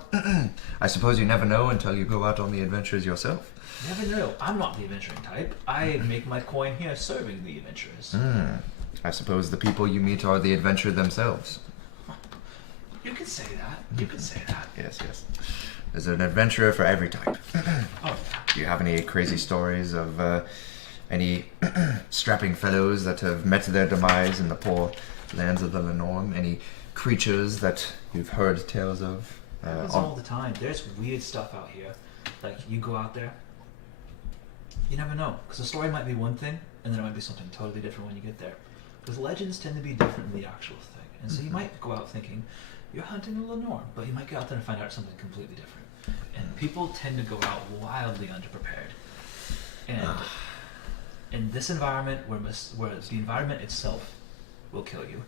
I suppose you never know until you go out on the adventures yourself. Never know. I'm not the adventuring type. I make my coin here serving the adventurers. I suppose the people you meet are the adventure themselves. You can say that. You can say that. Yes. There's an adventurer for every type. Oh, Do you have any crazy stories of any strapping fellows that have met their demise in the poor lands of the Linnorm? Any creatures that you've heard tales of? happens all the time. There's weird stuff out here. Like, you go out there, you never know. Because the story might be one thing, and then it might be something totally different when you get there. Because legends tend to be different than the actual thing. And so you might go out thinking, you're hunting a Linnorm, but you might get out there and find out something completely different. And people tend to go out wildly underprepared. And in this environment, where the environment itself will kill you,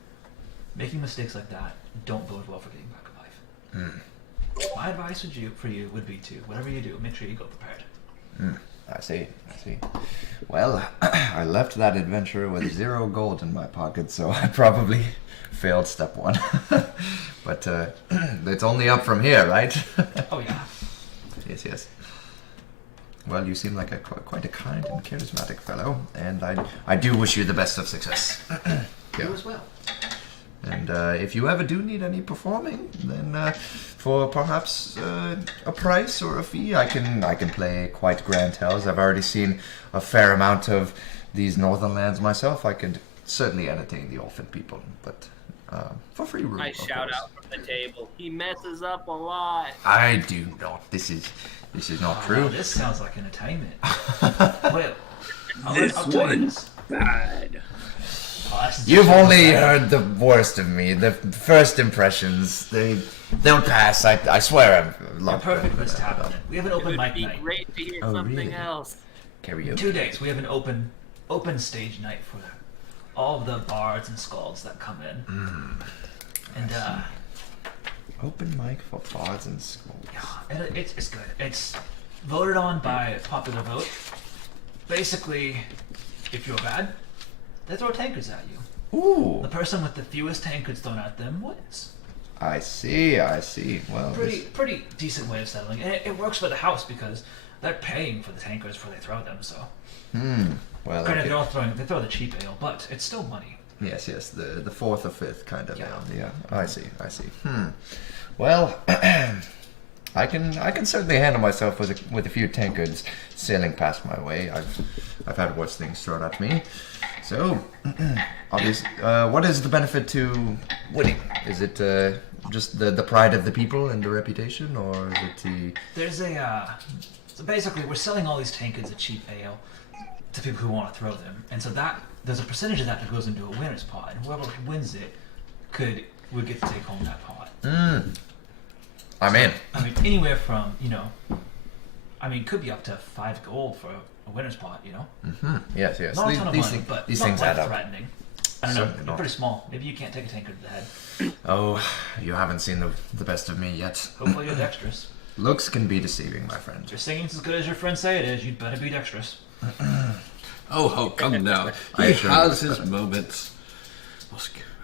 making mistakes like that don't bode well for getting back alive. My advice for you would be to, whatever you do, make sure you go prepared. I see. Well, I left that adventure with 0 gold in my pocket, so I probably failed step 1. But it's only up from here, right? Oh yeah. Yes. Well, you seem like quite a kind and charismatic fellow, and I do wish you the best of success. You as well. And if you ever do need any performing, then for perhaps a price or a fee, I can play quite grand tales. I've already seen a fair amount of these northern lands myself. I could certainly entertain the orphan people, but for free room. I shout out from the table. He messes up a lot. I do not. This is not true. This sounds like entertainment. Well, This I'll tell you one's bad. You've only heard the worst of me. The first impressions, they'll pass. I swear I'm You're perfect for this to happen. We have an It open would mic be night. great to hear Oh, something really? else. Karaoke. 2 days. We have an open stage night for all of the bards and skalds that come in. And Open mic for bards and schools. and it's good. It's voted on by popular vote. Basically, if you're bad, they throw tankards at you. Ooh, The person with the fewest tankards thrown at them wins. I see. Well, Pretty decent way of settling, and it works for the house because they're paying for the tankards before they throw them. So, well, granted, okay. they throw the cheap ale, but it's still money. Yes, the 4th or 5th kind of Yeah. ale. Yeah, I see. Well, I can certainly handle myself with a few tankards sailing past my way. I've had worse things thrown at me. So, obviously, what is the benefit to winning? Is it just the pride of the people and the reputation, or is it the... There's so basically we're selling all these tankards of cheap ale to people who want to throw them, and so there's a percentage of that goes into a winner's pot, and whoever wins it would get to take home that pot. I'm in. I mean, anywhere from could be up to 5 gold for a winner's pot. Yes. Not a ton of These money, things- but these not things add up. life-threatening. I don't know. Certainly They're not. pretty small. Maybe you can't take a tankard to the head. Oh, you haven't seen the best of me yet. Hopefully you're dexterous. Looks can be deceiving, my friend. If your singing's as good as your friends say it is, you'd better be dexterous. Oh, come now. I He assure has you. his moments.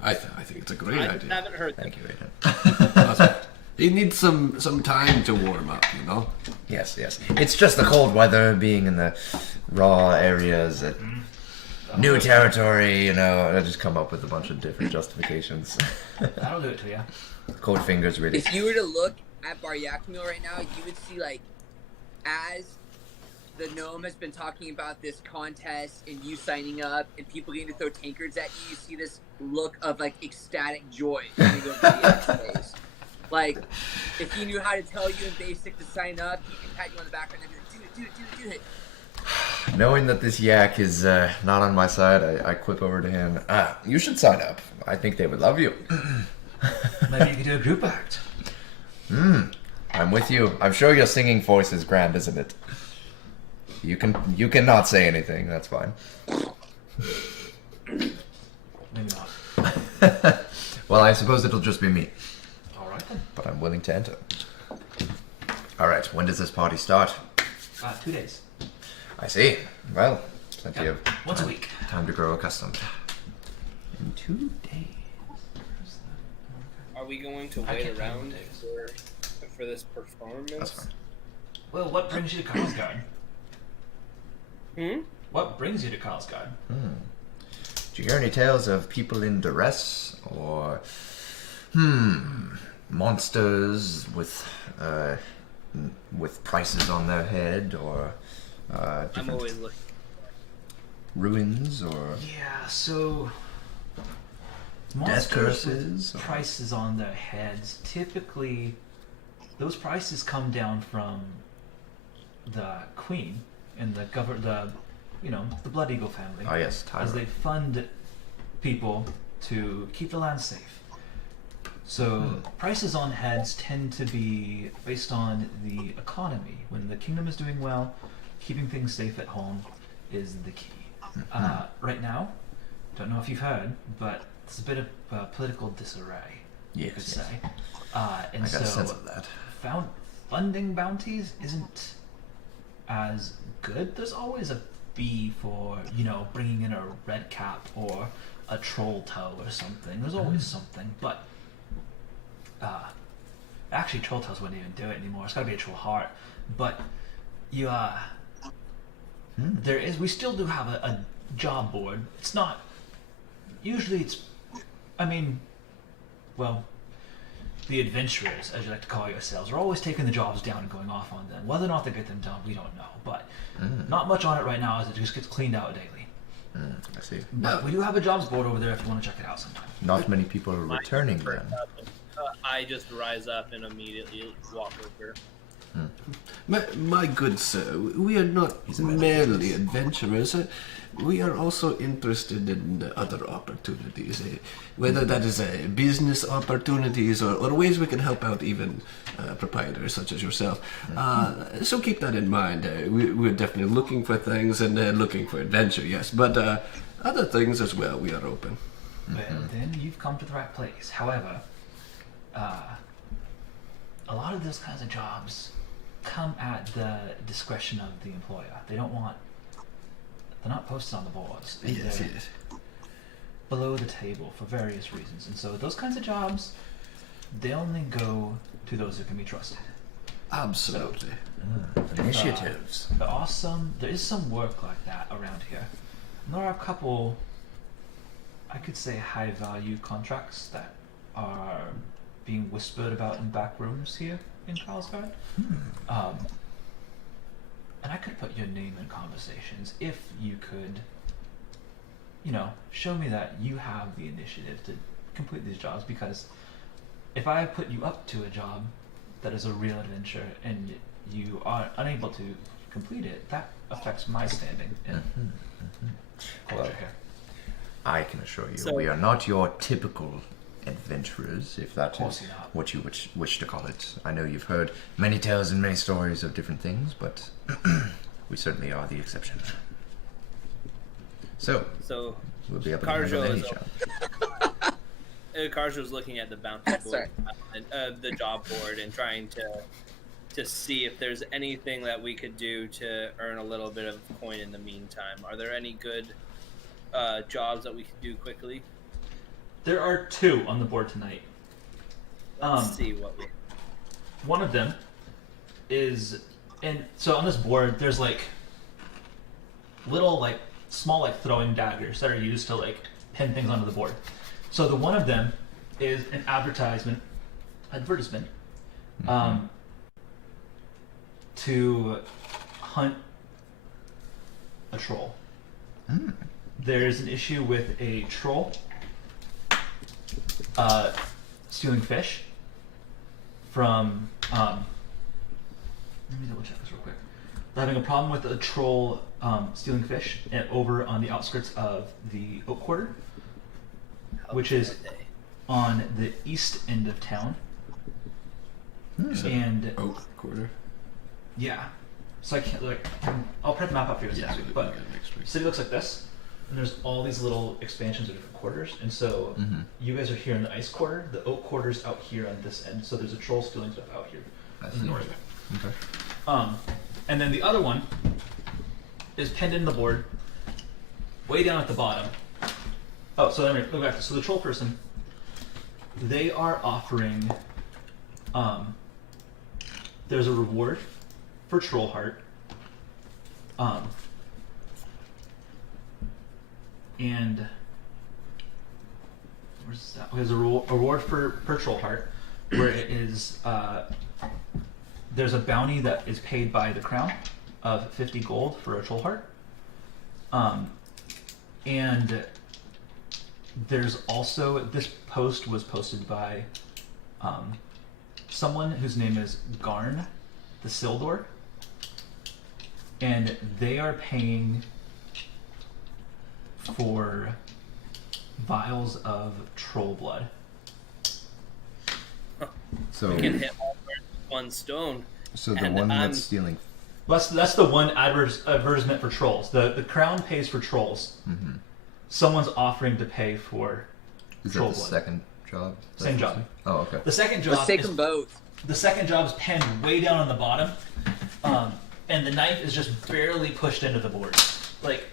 I think it's a great I idea. haven't heard them. Thank you, Aden. He needs some time to warm up, you know? Yes. It's just the cold weather, being in the raw areas, new territory, I just come up with a bunch of different justifications. That'll do it to you. Cold fingers, really. If you were to look at Baryakamule right now, you would see, like, as the gnome has been talking about this contest and you signing up and people getting to throw tankards at you, you see this look of, like, ecstatic joy when you go to the face. Like, if he knew how to tell you in basic to sign up, he can pat you on the back and be like, do it. Knowing that this yak is not on my side, I quip over to him. You should sign up. I think they would love you. Maybe you could do a group act. I'm with you. I'm sure your singing voice is grand, isn't it? You cannot say anything. That's fine. Maybe not. Well, I suppose it'll just be me, All right then. but I'm willing to enter. All right. When does this party start? 2 days. I see. Well, plenty of Once a week. time to grow accustomed. In 2 days. Are we going to I wait can't around remember. for this performance? That's fine. Well, what brings you to Kalsgard? Hmm? What brings you to Kalsgard? Do you hear any tales of people in duress or monsters with prices on their head, or I'm different always looking. ruins or Yeah, so death monsters curses? with prices on their heads. Typically, those prices come down from the queen and the Blood Eagle family. Oh yes, As they Tyra. fund people to keep the land safe. So prices on heads tend to be based on the economy. When the kingdom is doing well, keeping things safe at home is the key. Right now, don't know if you've heard, but it's a bit of political disarray, you could say. And I got a sense of that. Funding bounties isn't as good. There's always a fee for, bringing in a red cap or a troll toe or something. There's always something, but actually troll toes wouldn't even do it anymore. It's got to be a troll heart. But we still do have a job board. It's not, usually the adventurers, as you like to call yourselves, are always taking the jobs down and going off on them. Whether or not they get them done, we don't know. But not much on it right now, as it just gets cleaned out daily. I see. But we do have a jobs board over there if you want to check it out sometime. Not many people are returning then. I just rise up and immediately walk over. My good sir, we are not merely adventurers. We are also interested in other opportunities, whether that is business opportunities or ways we can help out even proprietors such as yourself. So keep that in mind. We're definitely looking for things and looking for adventure, yes, but other things as well, we are open. Well, then you've come to the right place. However, a lot of those kinds of jobs come at the discretion of the employer. They're not posted on the boards. Yes. Below the table for various reasons. And so those kinds of jobs, they only go to those who can be trusted. Absolutely. Initiatives. There is some work like that around here. And there are a couple, I could say, high value contracts that are being whispered about in back rooms here in Kalsgard. And I could put your name in conversations if you could, show me that you have the initiative to complete these jobs, because if I put you up to a job that is a real adventure and you are unable to complete it, that affects my standing in culture here. I can assure you, we are not your typical adventurers, if that is what you wish to call it. I know you've heard many tales and many stories of different things, but we certainly are the exception. So we'll be able to handle any job. Karzjo's looking at the bounty board, the job board, and trying to see if there's anything that we could do to earn a little bit of coin in the meantime. Are there any good jobs that we could do quickly? There are 2 on the board tonight. Let's see what we... One of them is, and so on this board, there's little small throwing daggers that are used to pin things onto the board. So the one of them is an advertisement to hunt a troll. There's an issue with a troll stealing fish from let me double check this real quick. They're having a problem with a troll stealing fish over on the outskirts of the Oak Quarter, which is on the east end of town. And Oak Quarter. Yeah. So I can't I'll print the map up here next week, but the city looks like this. And there's all these little expansions of different quarters, and so you guys are here in the ice quarter. The oak quarter's out here on this end, so there's a troll stealing stuff out here in the north. Okay. And then the other one is pinned in the board, way down at the bottom. Oh, so anyway, go back. So the troll person, they are offering. There's a reward for troll heart. And where's that? There's a reward per troll heart, where it is there's a bounty that is paid by the crown of 50 gold for a troll heart, and there's also, this post was posted by someone whose name is Garn the Sildor, and they are paying for vials of troll blood. So we can hit all with one stone. So the one that's stealing Well, that's the one advertisement for trolls. The crown pays for trolls. Mm-hmm. Someone's offering to pay for Is troll that the blood. second job? Same job. Oh, okay. The second job. Let's take them both. The second job is penned way down on the bottom, and the knife is just barely pushed into the board, like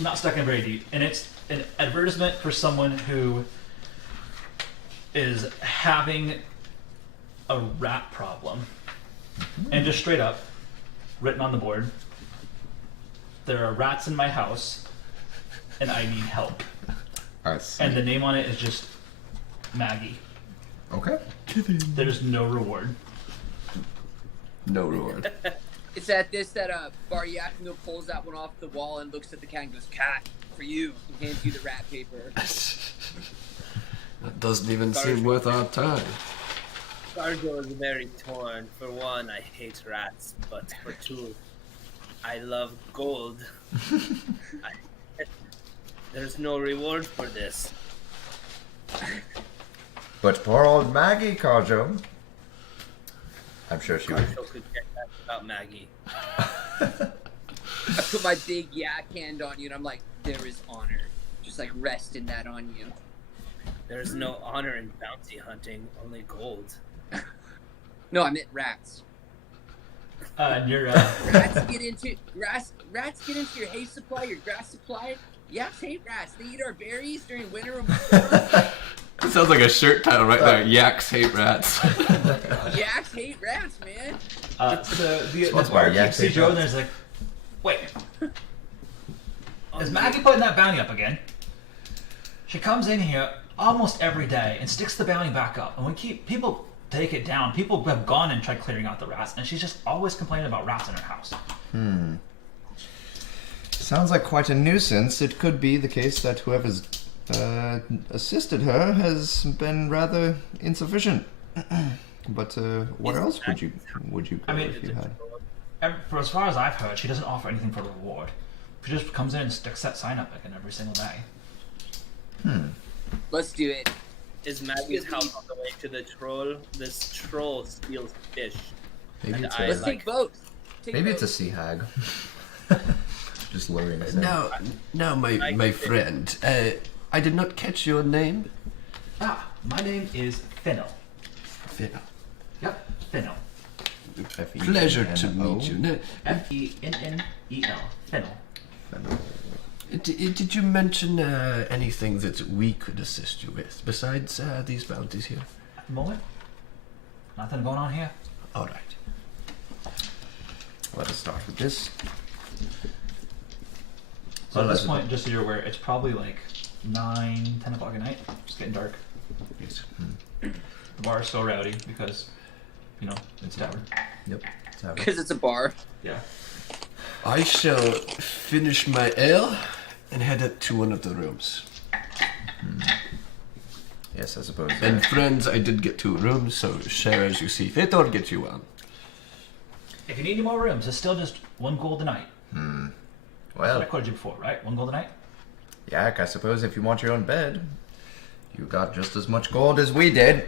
not stuck in very deep. And it's an advertisement for someone who is having a rat problem, and just straight up written on the board, there are rats in my house, and I need help. I see. And the name on it is just Maggie. Okay. There's no reward. No reward. It's at this that Baryakamule pulls that one off the wall and looks at the cat and goes, "Cat, for you," and hands you the rat paper. That doesn't even seem worth our time. Karzjo is very torn. For one, I hate rats, but for two, I love gold. There's no reward for this. But poor old Maggie, Karzjo. I'm sure she would. Karzjo could get that about Maggie. I put my big yak hand on you, and I'm like, "There is honor. Just like rest in that on you." There's no honor in bounty hunting, only gold. No, I meant rats. And you're Rats get into your hay supply, your grass supply. Yaks hate rats. They eat our berries during winter. When It sounds like a shirt title right there. Yaks hate rats. Yaks hate rats, man. so the That's why barkeep Yak sees hate Joe and rats. there's like, wait, is Maggie putting that bounty up again? She comes in here almost every day and sticks the bounty back up, and people take it down. People have gone and tried clearing out the rats, and she's just always complaining about rats in her house. Sounds like quite a nuisance. It could be the case that whoever's assisted her has been rather insufficient. But what else would you go I mean, if you had? And for as far as I've heard, she doesn't offer anything for reward. She just comes in and sticks that sign up again every single day. Let's do it. Is Maggie's house on the way to the troll? This troll steals fish. Maybe And it's I a, Let's like- take both. maybe it's a sea hag. Just luring us in. Now, my friend, I did not catch your name. My name is Fennel. Fennel. Yep, Fennel. Pleasure to meet you. No, Fennel. Fennel. did you mention anything that we could assist you with besides these bounties here? At the moment, nothing going on here. All right. Let us start with this. So at this point, just so you're aware, it's probably like 9, 10 o'clock at night. It's getting dark. Yes. The bar is so rowdy because, it's tavern. Yep. Because it's a bar. Yeah. I shall finish my ale and head up to one of the rooms. Yes, I suppose. And friends, I did get 2 rooms, so share as you see fit or get you one. If you need any more rooms, it's still just 1 gold a night. That's what I Well, quoted you before, right? 1 gold a night? Yak, I suppose if you want your own bed, you got just as much gold as we did.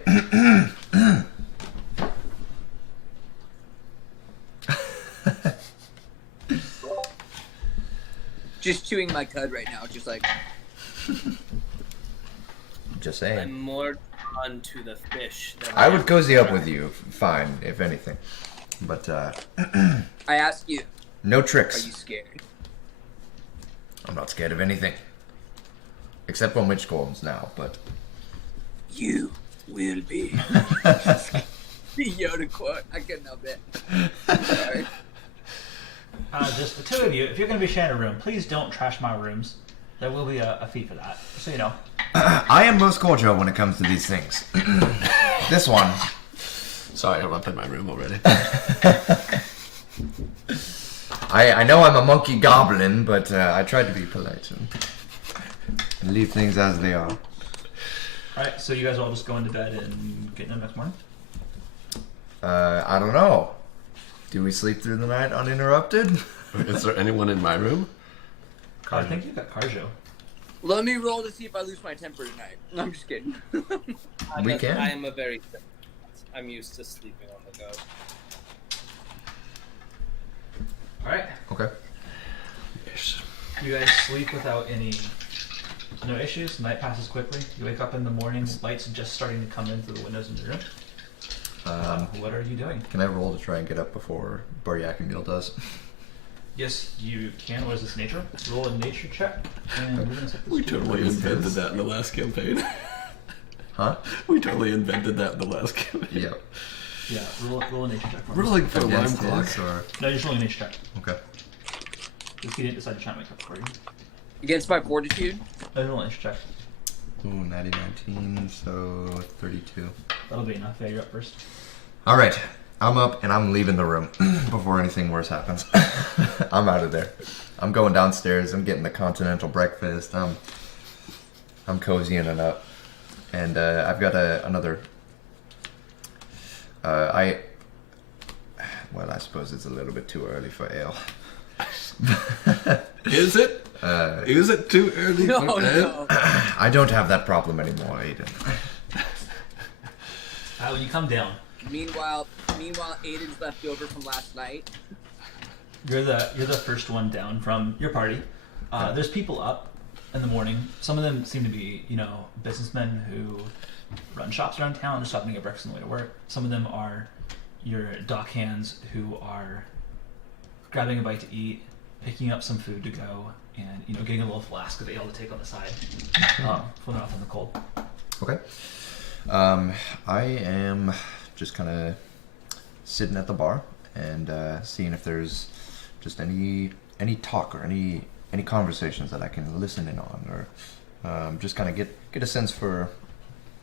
Just chewing my cud right now, just like. Just I'm saying. more drawn to the fish. Than I would cozy up with you, fine, if anything. But, I ask you, no are tricks. you scared? I'm not scared of anything. Except when witch golds now, but... You will be. The Yoda quote. I couldn't help it. Sorry. Just the 2 of you, if you're going to be sharing a room, please don't trash my rooms. There will be a fee for that, so you know. I am most cordial when it comes to these things. This one. Sorry, I'm up in my room already. I know I'm a monkey goblin, but I tried to be polite and leave things as they are. Alright, so you guys all just go into bed and get in the next morning? I don't know. Do we sleep through the night uninterrupted? Is there anyone in my room? I think you got Karzjo. Let me roll to see if I lose my temper tonight. No, I'm just kidding. We can. I am a very. I'm used to sleeping on the go. sleep without no issues. Night passes quickly. You wake up in the morning, light's just starting to come in through the windows in your room. What are you doing? Can I roll to try and get up before Baryakamule does? Yes, you can. What is this, nature? Roll a nature check. And we're gonna set this We to totally What is invented this? that in the last campaign. Huh? We totally invented that in the last campaign. Yeah. Yeah, roll a nature check for me. Rolling for a alarm Against clock. his, or... No, you're just rolling a nature check. Okay. If you didn't decide to try and make up for you. Against my fortitude. Roll a nature check. Ooh, natty 19, so 32. That'll be enough. Yeah, you're up first. Alright, I'm up and I'm leaving the room before anything worse happens. I'm out of there. I'm going downstairs, I'm getting the continental breakfast, I'm cozying it up. And I've got another... I suppose it's a little bit too early for ale. Is it? Is it too early No, for ale? no. I don't have that problem anymore, Aden. When you come down, Meanwhile, Aden's left over from last night. you're the first one down from your party. There's people up in the morning. Some of them seem to be, businessmen who run shops around town, just stopping to get breakfast on the way to work. Some of them are your dock hands who are grabbing a bite to eat, picking up some food to go, and getting a little flask of ale to take on the side when they're off in the cold. Okay. I am just kind of sitting at the bar and seeing if there's just any talk or any conversations that I can listen in on, or just kind of get a sense for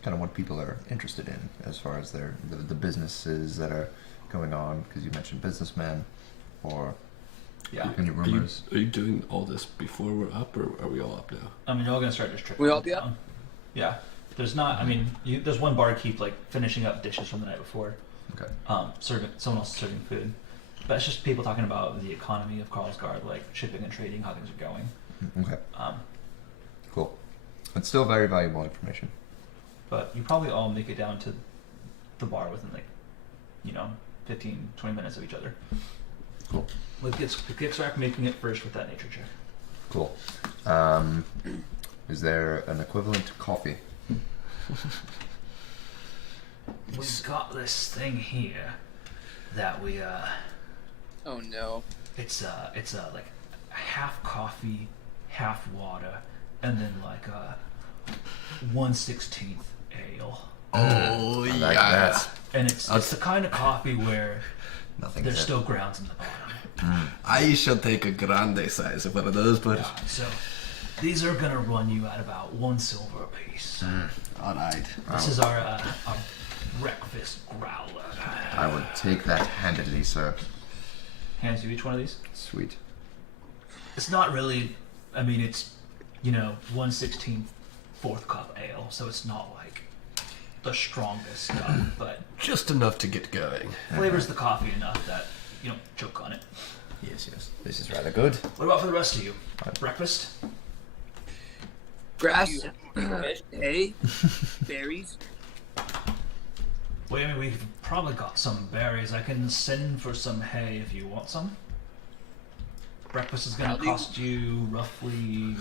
kind of what people are interested in as far as the businesses that are going on, because you mentioned businessmen or any rumors. Are you doing all this before we're up, or are we all up now? I mean, you're all gonna start just trickling We all be down. up? Yeah. There's not. I mean, there's one barkeep finishing up dishes from the night before. Okay. Someone else is serving food, but it's just people talking about the economy of Kalsgard, like shipping and trading, how things are going. Okay. Cool. It's still very valuable information. But you probably all make it down to the bar within 15, 20 minutes of each other. Cool. With Gixrat making it first with that nature check. Cool. Is there an equivalent to coffee? We've got this thing here that we Oh no. it's like half coffee, half water, and then 1/16 ale. Oh, I like that. And it's the kind of coffee where Nothing. there's still grounds in the bottom. I shall take a grande size of one of those, but So these are gonna run you at about 1 silver apiece. all right. This is our breakfast growler. I would take that handedly, sir. Hands you each one of these. Sweet. It's not really. I mean, it's 1/16 4th cup ale, so it's not like the strongest stuff, but Just enough to get going. flavors the coffee enough that you don't choke on it. Yes. This is rather good. What about for the rest of you? Breakfast? Grass, hay, berries. Well, I mean, we've probably got some berries. I can send for some hay if you want some. Breakfast is gonna cost you roughly,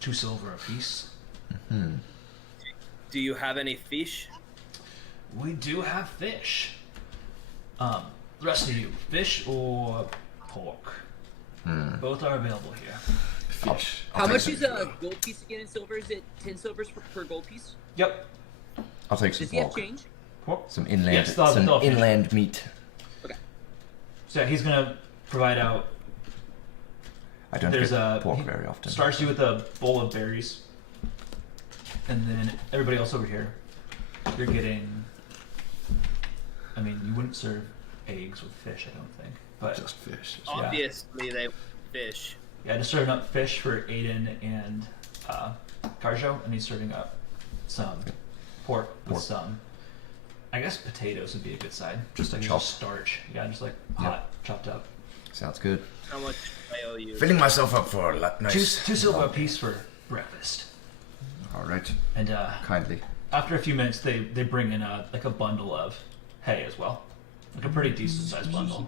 2 silver apiece. Do you have any fish? We do have fish. The rest of you, fish or pork? Both are available here. Fish. How much is a gold piece again in silver? Is it 10 silvers per gold piece? Yep. I'll take some Does he have pork. change? Pork? Some inland, Yes, they'll some finish. inland meat. Okay. So yeah, he's gonna provide out. I don't There's get a pork he very often. Starts you with a bowl of berries, and then everybody else over here, you're getting. I mean, you wouldn't serve eggs with fish, I don't think, but Just fish. Obviously, they fish. yeah, just serving up fish for Aden and Karzjo, and he's serving up some pork with some. I guess potatoes would be a good side. Just like chopped. starch. Yeah, just hot, chopped up. Sounds good. How much I owe you? Filling myself up for a nice. Two silver apiece for breakfast. All right. And Kindly. after a few minutes, they bring in a bundle of hay as well, like a pretty decent sized bundle.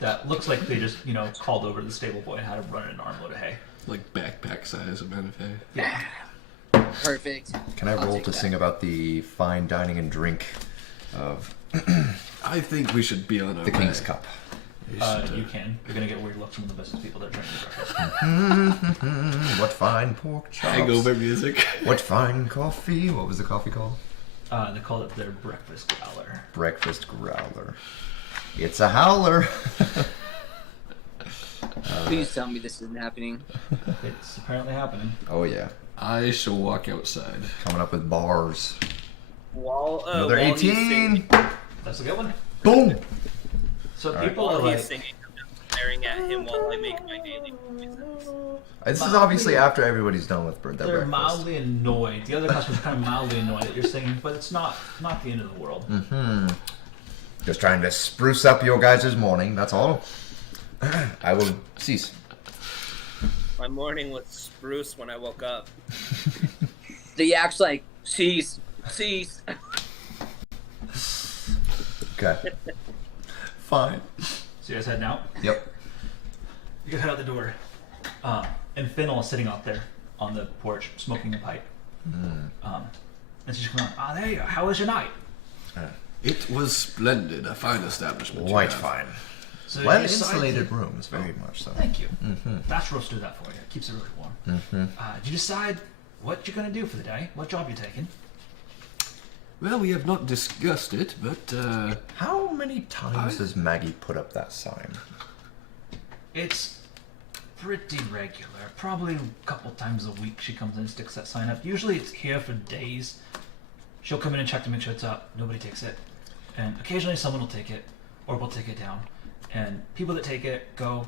that looks like they just, called over to the stable boy and had him run an armload of hay. Like backpack size amount of hay. Yeah. Perfect. Can I I'll roll take to that. sing about the fine dining and drink of I think we should be on our the way. King's Cup? We should, You can. You're gonna get weird looks from the business people that are drinking breakfast. What fine pork chops. hangover music. What fine coffee. What was the coffee called? They call it their breakfast growler. Breakfast growler. It's a howler. Please tell me this isn't happening. It's apparently happening. Oh yeah. I shall walk outside. Coming up with bars. While Another he's 18. singing, That's a good one. Boom. So All right. people while are he's like, singing, I'm just staring at him while I make my daily noises. This is obviously after everybody's done with their they're breakfast. mildly annoyed. The other customers are kind of mildly annoyed that you're singing, but it's not the end of the world. Just trying to spruce up your guys' morning, that's all. I will cease. My morning was spruce when I woke up. The yak's like, cease. Okay. Fine. So you guys heading out? Yep. You guys head out the door. And Fennel is sitting out there on the porch smoking a pipe. And she's coming on. There you go. How was your night? It was splendid. A fine establishment. you Quite have. fine. So Well you decide insulated to- rooms, very much so. Thank you. That's roast do that for you. It keeps it really warm. Did you decide what you're going to do for the day? What job you're taking? Well, we have not discussed it, but How many times does Maggie put up that sign? It's pretty regular. Probably a couple times a week she comes in and sticks that sign up. Usually it's here for days. She'll come in and check to make sure it's up. Nobody takes it. And occasionally someone will take it, or we'll take it down. And people that take it go.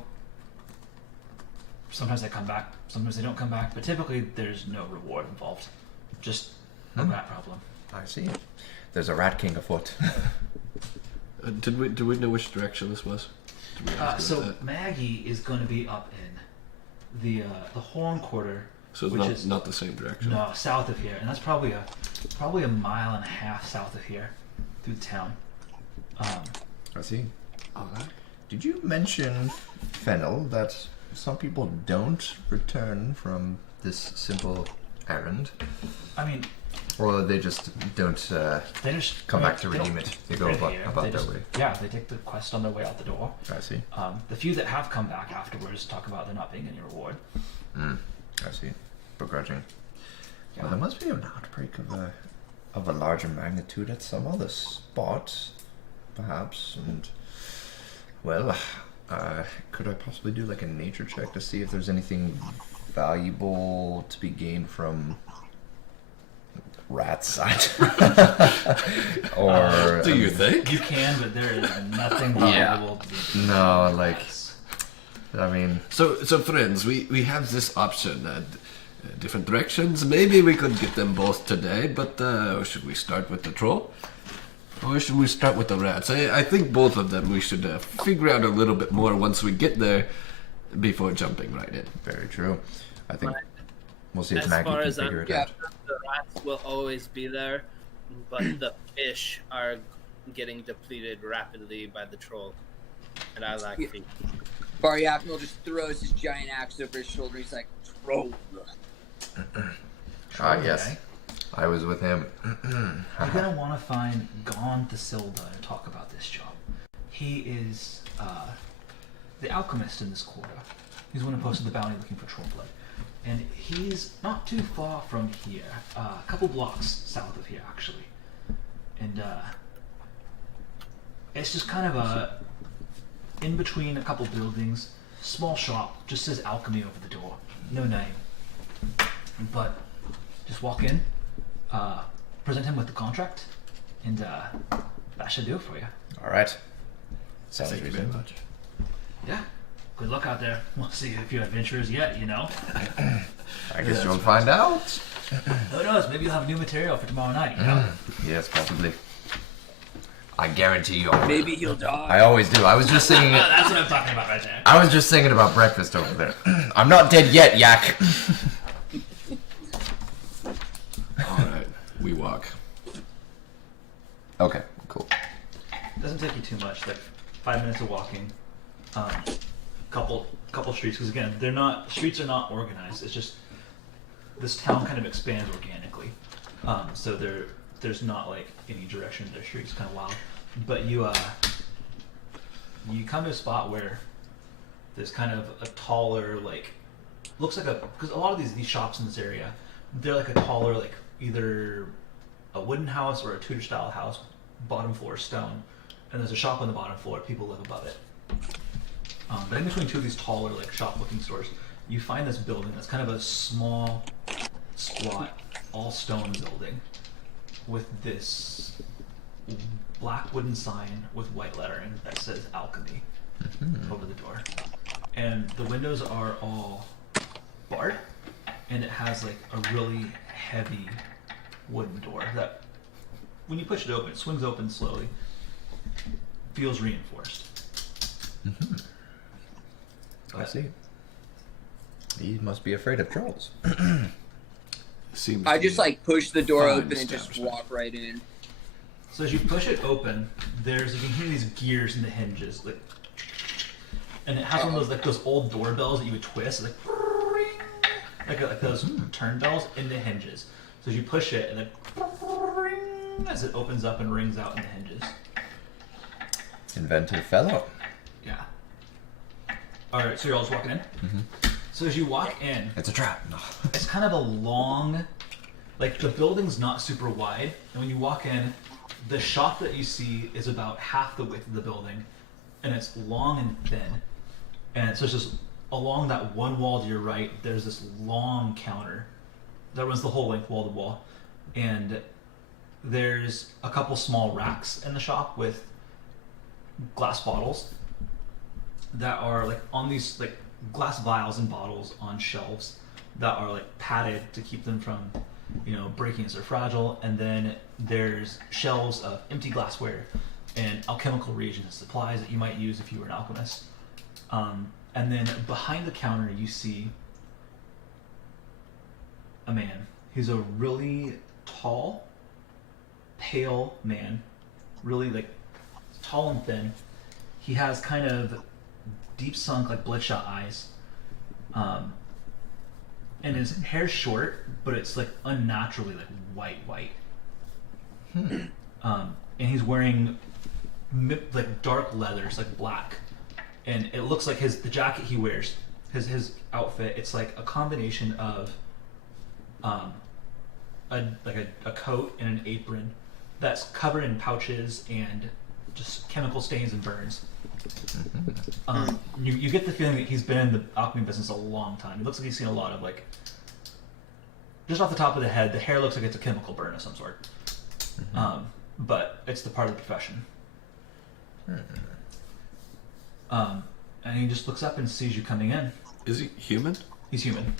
Sometimes they come back, sometimes they don't come back, but typically there's no reward involved. Just a rat problem. I see. There's a rat king afoot. did we know which direction this was? Did we ask about So that? Maggie is going to be up in the Horn Quarter, So it's which not, is not the same direction. no south of here, and that's probably a mile and a half south of here through the town. I see. All right. Did you mention, Fennel, that some people don't return from this simple errand? I mean, Or they just don't they just come back to they don't redeem it? They go live about, here. about They their just- way. Yeah, they take the quest on their way out the door. I see. The few that have come back afterwards talk about there not being any reward. I see. Begrudging. Yeah. Well, there must be an outbreak of a larger magnitude at some other spot, perhaps. And well, could I possibly do like a nature check to see if there's anything valuable to be gained from rat sight? Or Do you think? You can, but there is nothing valuable to be. No, like Yes. I mean, So friends, we have this option. Different directions. Maybe we could get them both today, but should we start with the troll? Or should we start with the rats? I think both of them we should figure out a little bit more once we get there before jumping right in. very true. I think we'll see if As Maggie far can as I'm figure it Yeah. out. The rats will always be there, but the fish are getting depleted rapidly by the troll, and I lack feet. Baryakamule just throws his giant axe over his shoulder. He's like, troll. Ah, yes. Okay. I was with him. You're gonna want to find Gon Thessilda and talk about this job. He is the alchemist in this quarter. He's the one who posted the bounty looking for troll blood, and he's not too far from here, a couple blocks south of here, actually. And it's just kind of a in between a couple buildings, small shop. Just says alchemy over the door, no name. But just walk in, present him with the contract, and that should do it for you. All right. Sounds Thank you very reasonable. much. Yeah. Good luck out there. We'll see if you're adventurers yet, you know. I guess you'll find out. Who knows? Maybe you'll have new material for tomorrow night, you know? Yes, possibly. I guarantee you. Maybe he'll die. I always do. I was just singing. That's what I'm talking about right there. I was just singing about breakfast over there. I'm not dead yet, yak. All right, we walk. Okay, cool. Doesn't take you too much, like 5 minutes of walking. couple streets, because again, streets are not organized. It's just this town kind of expands organically. So there's not like any direction to the streets, kind of wild. But you come to a spot where there's kind of a taller, like, looks like because a lot of these shops in this area, they're like a taller, like either a wooden house or a Tudor style house, bottom floor stone, and there's a shop on the bottom floor. People live above it. But in between two of these taller, like, shop-looking stores, you find this building that's kind of a small, squat, all-stone building with this black wooden sign with white lettering that says alchemy over the door. And the windows are all barred, and it has like a really heavy wooden door that, when you push it open, it swings open slowly, feels reinforced. I see. He must be afraid of trolls. Seems I to just be like push the door fine open and just establishment. walk right in. So as you push it open, you can hear these gears in the hinges, like, and it has one of those old doorbells that you would twist, like those turn bells in the hinges. So as you push it, and then as it opens up and rings out in the hinges. Inventive fellow. Yeah. All right, so you're all just walking in. So as you walk in, It's a trap. No. it's kind of a long, like, the building's not super wide, and when you walk in, the shop that you see is about half the width of the building, and it's long and thin. And so it's just along that one wall to your right, there's this long counter that runs the whole length wall to wall, and there's a couple small racks in the shop with glass bottles that are like on these like glass vials and bottles on shelves that are like padded to keep them from, breaking as they're fragile. And then there's shelves of empty glassware and alchemical reagents and supplies that you might use if you were an alchemist. And then behind the counter you see a man. He's a really tall, pale man, really like tall and thin. He has kind of deep sunk, like, bloodshot eyes, and his hair's short, but it's like unnaturally like white. And he's wearing like dark leathers, like black, and it looks like the jacket he wears, his outfit, it's like a combination of a coat and an apron that's covered in pouches and just chemical stains and burns. You get the feeling that he's been in the alchemy business a long time. It looks like he's seen a lot of, like, just off the top of the head, the hair looks like it's a chemical burn of some sort. But it's the part of the profession. And he just looks up and sees you coming in. Is he human? He's human.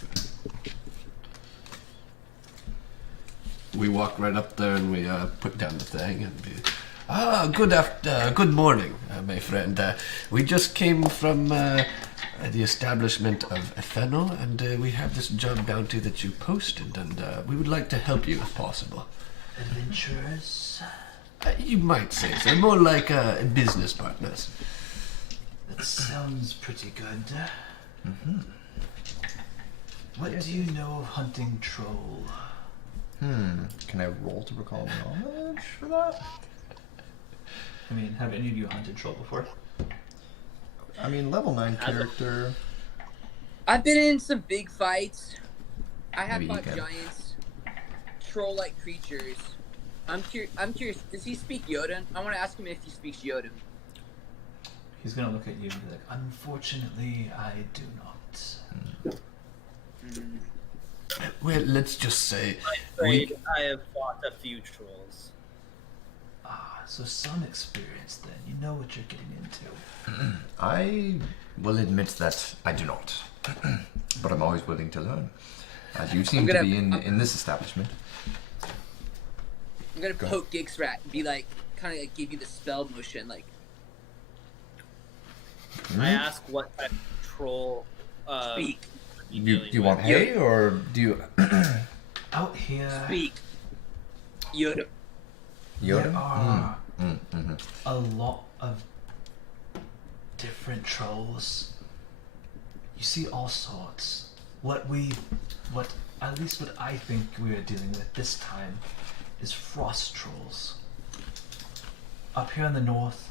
We walk right up there and we put down the thing and good morning, my friend. We just came from the establishment of Ethanol, and we have this job bounty that you posted, and we would like to help you if possible. Adventurers? You might say so. More like business partners. That sounds pretty good. What do you know of hunting troll? Can I roll to recall knowledge for that? I mean, have any of you hunted troll before? I mean, level 9 character. I've been in some big fights. I have Maybe you fought can. giants, troll-like creatures. I'm curious. Does he speak Yoden? I want to ask him if he speaks Yoden. He's gonna look at you and be like, "Unfortunately, I do not." Well, let's just say I have fought a few trolls. So some experience then. You know what you're getting into. I will admit that I do not. But I'm always willing to learn. As you seem to be in this establishment. I'm gonna poke Gixrat and be like, kind of like give you the spell motion, like. I ask what type of troll. Speak. You want hay, or do you... Out here, Speak. Yoda. Yoda? there are a lot of different trolls. You see all sorts. At least what I think we are dealing with this time is frost trolls. Up here in the north,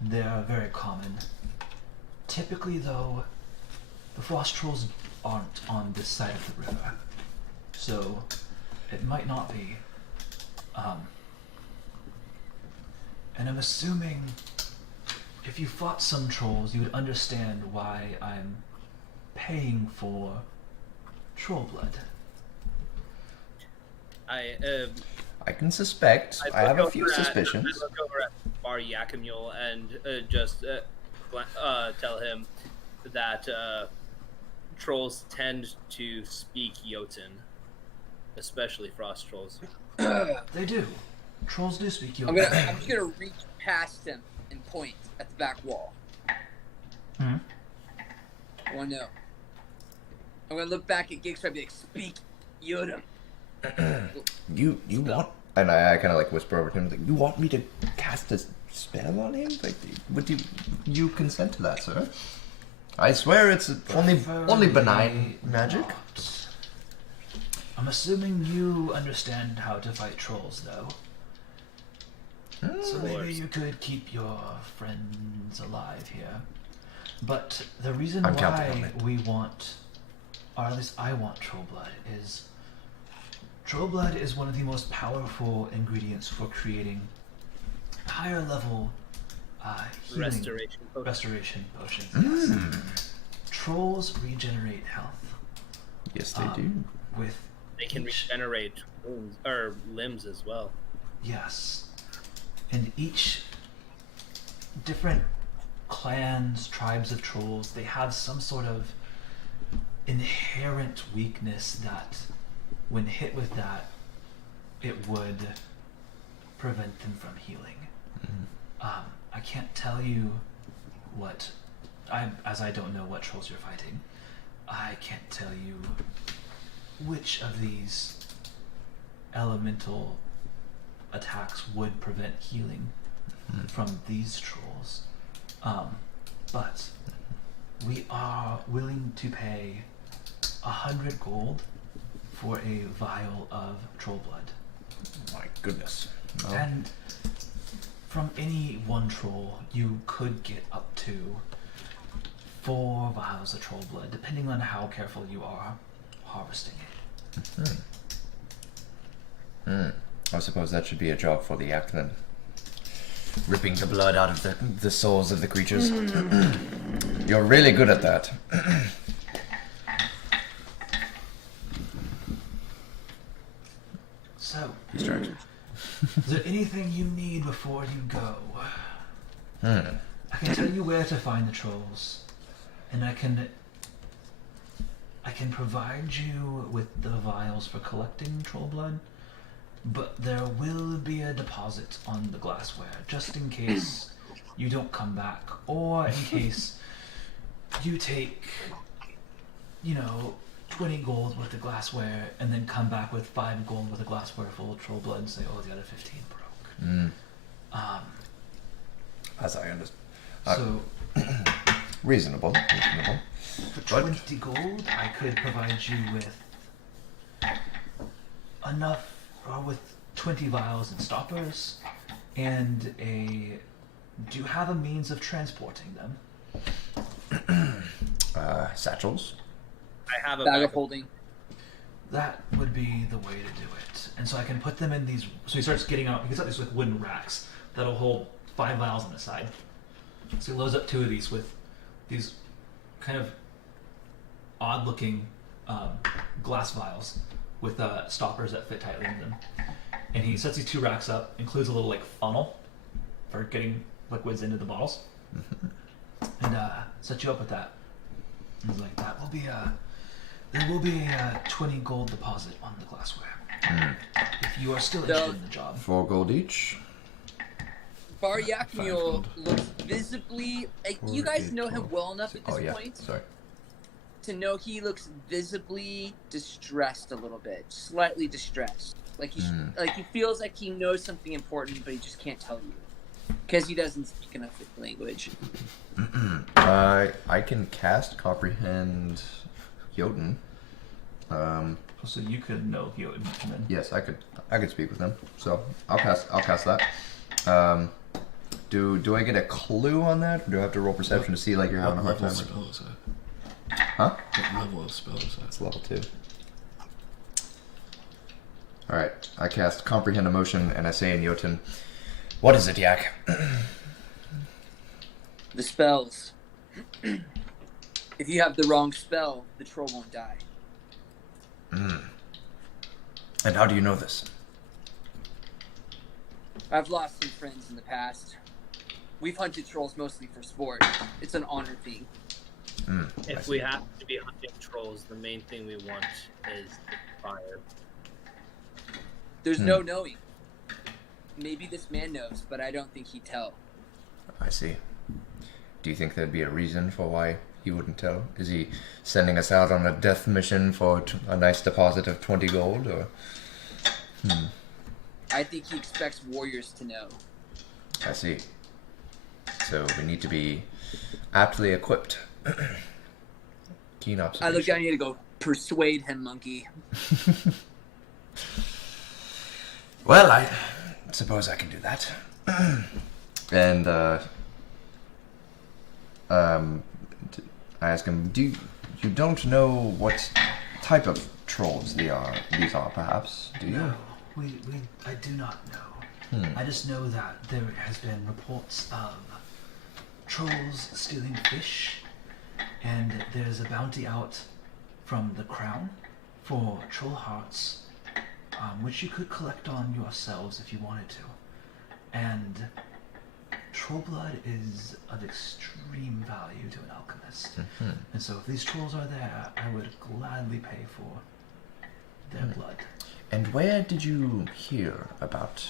they are very common. Typically, though, the frost trolls aren't on this side of the river, so it might not be. And I'm assuming if you fought some trolls, you would understand why I'm paying for troll blood. I can suspect. I have a few I suspicions. look over at Baryakamule and just tell him that trolls tend to speak Jotun, especially frost trolls. They do. Trolls do speak I'm Jotun. just gonna reach past him and point at the back wall. Hmm? I wanna know. I'm gonna look back at Gixrat and be like, speak Yoda. You want? And I kind of like whisper over to him, like, you want me to cast a spell on him? Like, would you consent to that, sir? I swear it's only benign magic. Not. I'm assuming you understand how to fight trolls, though. So maybe you could keep your friends alive here. But the reason I'm counting on why it. we want, or at least I want troll blood, is troll blood is one of the most powerful ingredients for creating higher level healing restoration potions. Yes. Trolls regenerate health. Yes, they do. They can regenerate wounds, or limbs as well. Yes. And each different clans, tribes of trolls, they have some sort of inherent weakness that, when hit with that, it would prevent them from healing. Mm-hmm. I can't tell you what, as I don't know what trolls you're fighting, I can't tell you which of these elemental attacks would prevent healing from these trolls. But we are willing to pay 100 gold for a vial of troll blood. My goodness. Oh. And from any one troll, you could get up to 4 vials of troll blood, depending on how careful you are harvesting it. I suppose that should be a job for the Aden. Ripping the blood out of the souls of the creatures. You're really good at that. So, Distraction. is there anything you need before you go? I can tell you where to find the trolls, and I can provide you with the vials for collecting troll blood, but there will be a deposit on the glassware, just in case you don't come back, or in case you take, 20 gold worth of glassware, and then come back with 5 gold worth of glassware full of troll blood and say, oh, the other 15 broke. As I understand. So, Reasonable. for 20 gold, I could provide you with enough, or with 20 vials and stoppers, and do you have a means of transporting them? Satchels. I have a Bag bag of holding. That would be the way to do it. And so I can put them in these, so he starts getting out, he gets out these like wooden racks that'll hold 5 vials on the side. So he loads up 2 of these with these kind of odd looking glass vials with stoppers that fit tightly in them. And he sets these 2 racks up, includes a little like funnel for getting liquids into the bottles, and sets you up with that. And he's like, there will be a 20 gold deposit on the glassware. If you are still interested in the job. 4 gold each. Baryakamule looks visibly, you guys know him well enough at this point Sorry. to know he looks visibly distressed a little bit, slightly distressed. Like he feels like he knows something important, but he just can't tell you. Because he doesn't speak enough language. I can cast comprehend Jotun. So you could know Jotun. Yes, I could speak with him. So I'll cast that. Do I get a clue on that, or do I have to roll perception to see like you're having a hard What time? level spell is that? Huh? What level of spell is that? It's level 2. Alright, I cast Comprehend Emotion and I say in Jotun, "What is it, Yak?" The spells. If you have the wrong spell, the troll won't die. And how do you know this? I've lost some friends in the past. We've hunted trolls mostly for sport. It's an honor thing. If we have to be hunting trolls, the main thing we want is fire. There's no knowing. Maybe this man knows, but I don't think he'd tell. I see. Do you think there'd be a reason for why he wouldn't tell? Is he sending us out on a death mission for a nice deposit of 20 gold, or? I think he expects warriors to know. I see. So we need to be aptly equipped. Keen I observation. look down here to go, persuade him, monkey. Well, I suppose I can do that. And I ask him, you don't know what type of trolls these are, perhaps, do you? No, I do not know. I just know that there has been reports of trolls stealing fish, and there's a bounty out from the crown for troll hearts, which you could collect on yourselves if you wanted to. And troll blood is of extreme value to an alchemist. And so if these trolls are there, I would gladly pay for their blood. And where did you hear about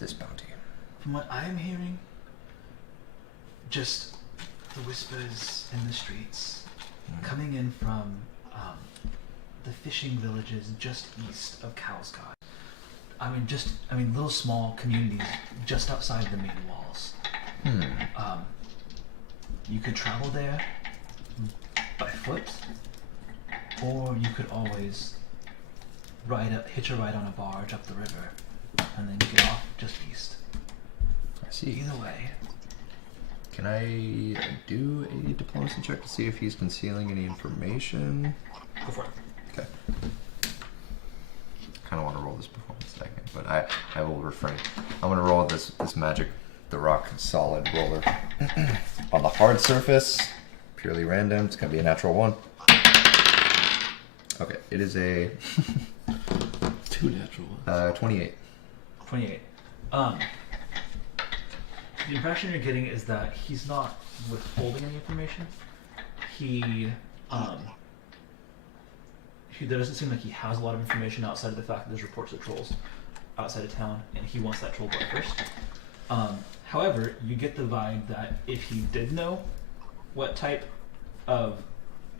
this bounty? From what I'm hearing, just the whispers in the streets, coming in from the fishing villages just east of Kalsgard. I mean, little small communities just outside the main walls. You could travel there by foot, or you could always hitch a ride on a barge up the river, and then get off just east. I see. Either way. Can I do a diplomacy check to see if he's concealing any information? Go for it. Okay. Kind of want to roll this performance second, but I will refrain. I'm going to roll this magic, the rock solid roller. On the hard surface, purely random, it's going to be a natural 1. Okay, it is a 2 natural ones. 28. 28. The impression you're getting is that he's not withholding any information. There doesn't seem like he has a lot of information outside of the fact that there's reports of trolls outside of town, and he wants that troll blood first. However, you get the vibe that if he did know what type of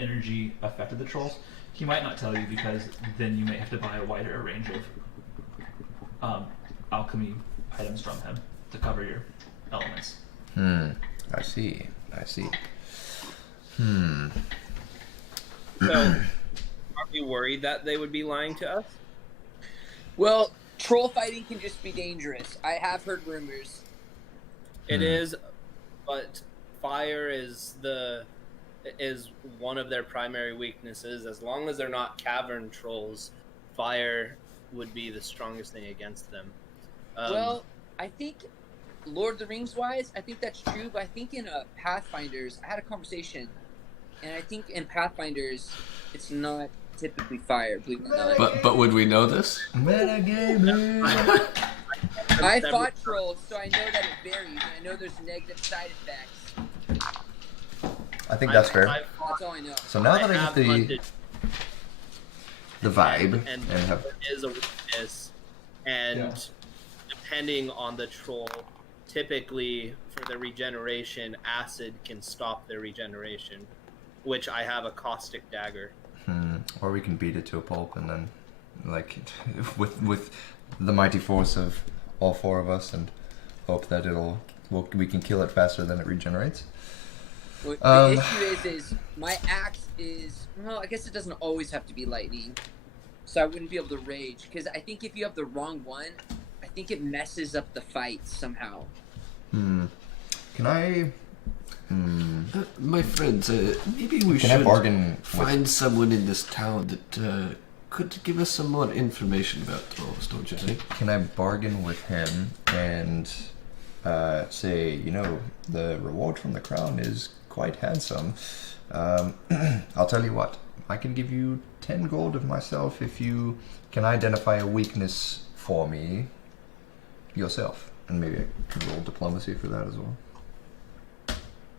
energy affected the trolls, he might not tell you, because then you may have to buy a wider range of alchemy items from him to cover your elements. I see. So, are we worried that they would be lying to us? Well, troll fighting can just be dangerous. I have heard rumors. It is, but fire is one of their primary weaknesses. As long as they're not cavern trolls, fire would be the strongest thing against them. Well, I think Lord of the Rings wise, I think that's true, but I think in Pathfinders, I had a conversation, and I think in Pathfinders, it's not typically fire, believe it or not. But would we know this? Metagaming! I fought trolls, so I know that it varies, and I know there's negative side effects. I think that's fair. That's all I know. So now that I have get hunted the vibe and have there is a weakness, and depending on the troll, typically for the regeneration, acid can stop their regeneration, which I have a caustic dagger. or we can beat it to a pulp and then, like, with the mighty force of all 4 of us, and hope that it'll we can kill it faster than it regenerates. Well, the issue is my axe is, well, I guess it doesn't always have to be lightning. So I wouldn't be able to rage. Because I think if you have the wrong one, I think it messes up the fight somehow. Can I... My friends, maybe we Can I should bargain find someone in this town that could give us some more information about trolls, don't you think? Can I bargain with him and say, you know, the reward from the crown is quite handsome. I'll tell you what, I can give you 10 gold of myself if you can identify a weakness for me yourself. And maybe I can roll diplomacy for that as well.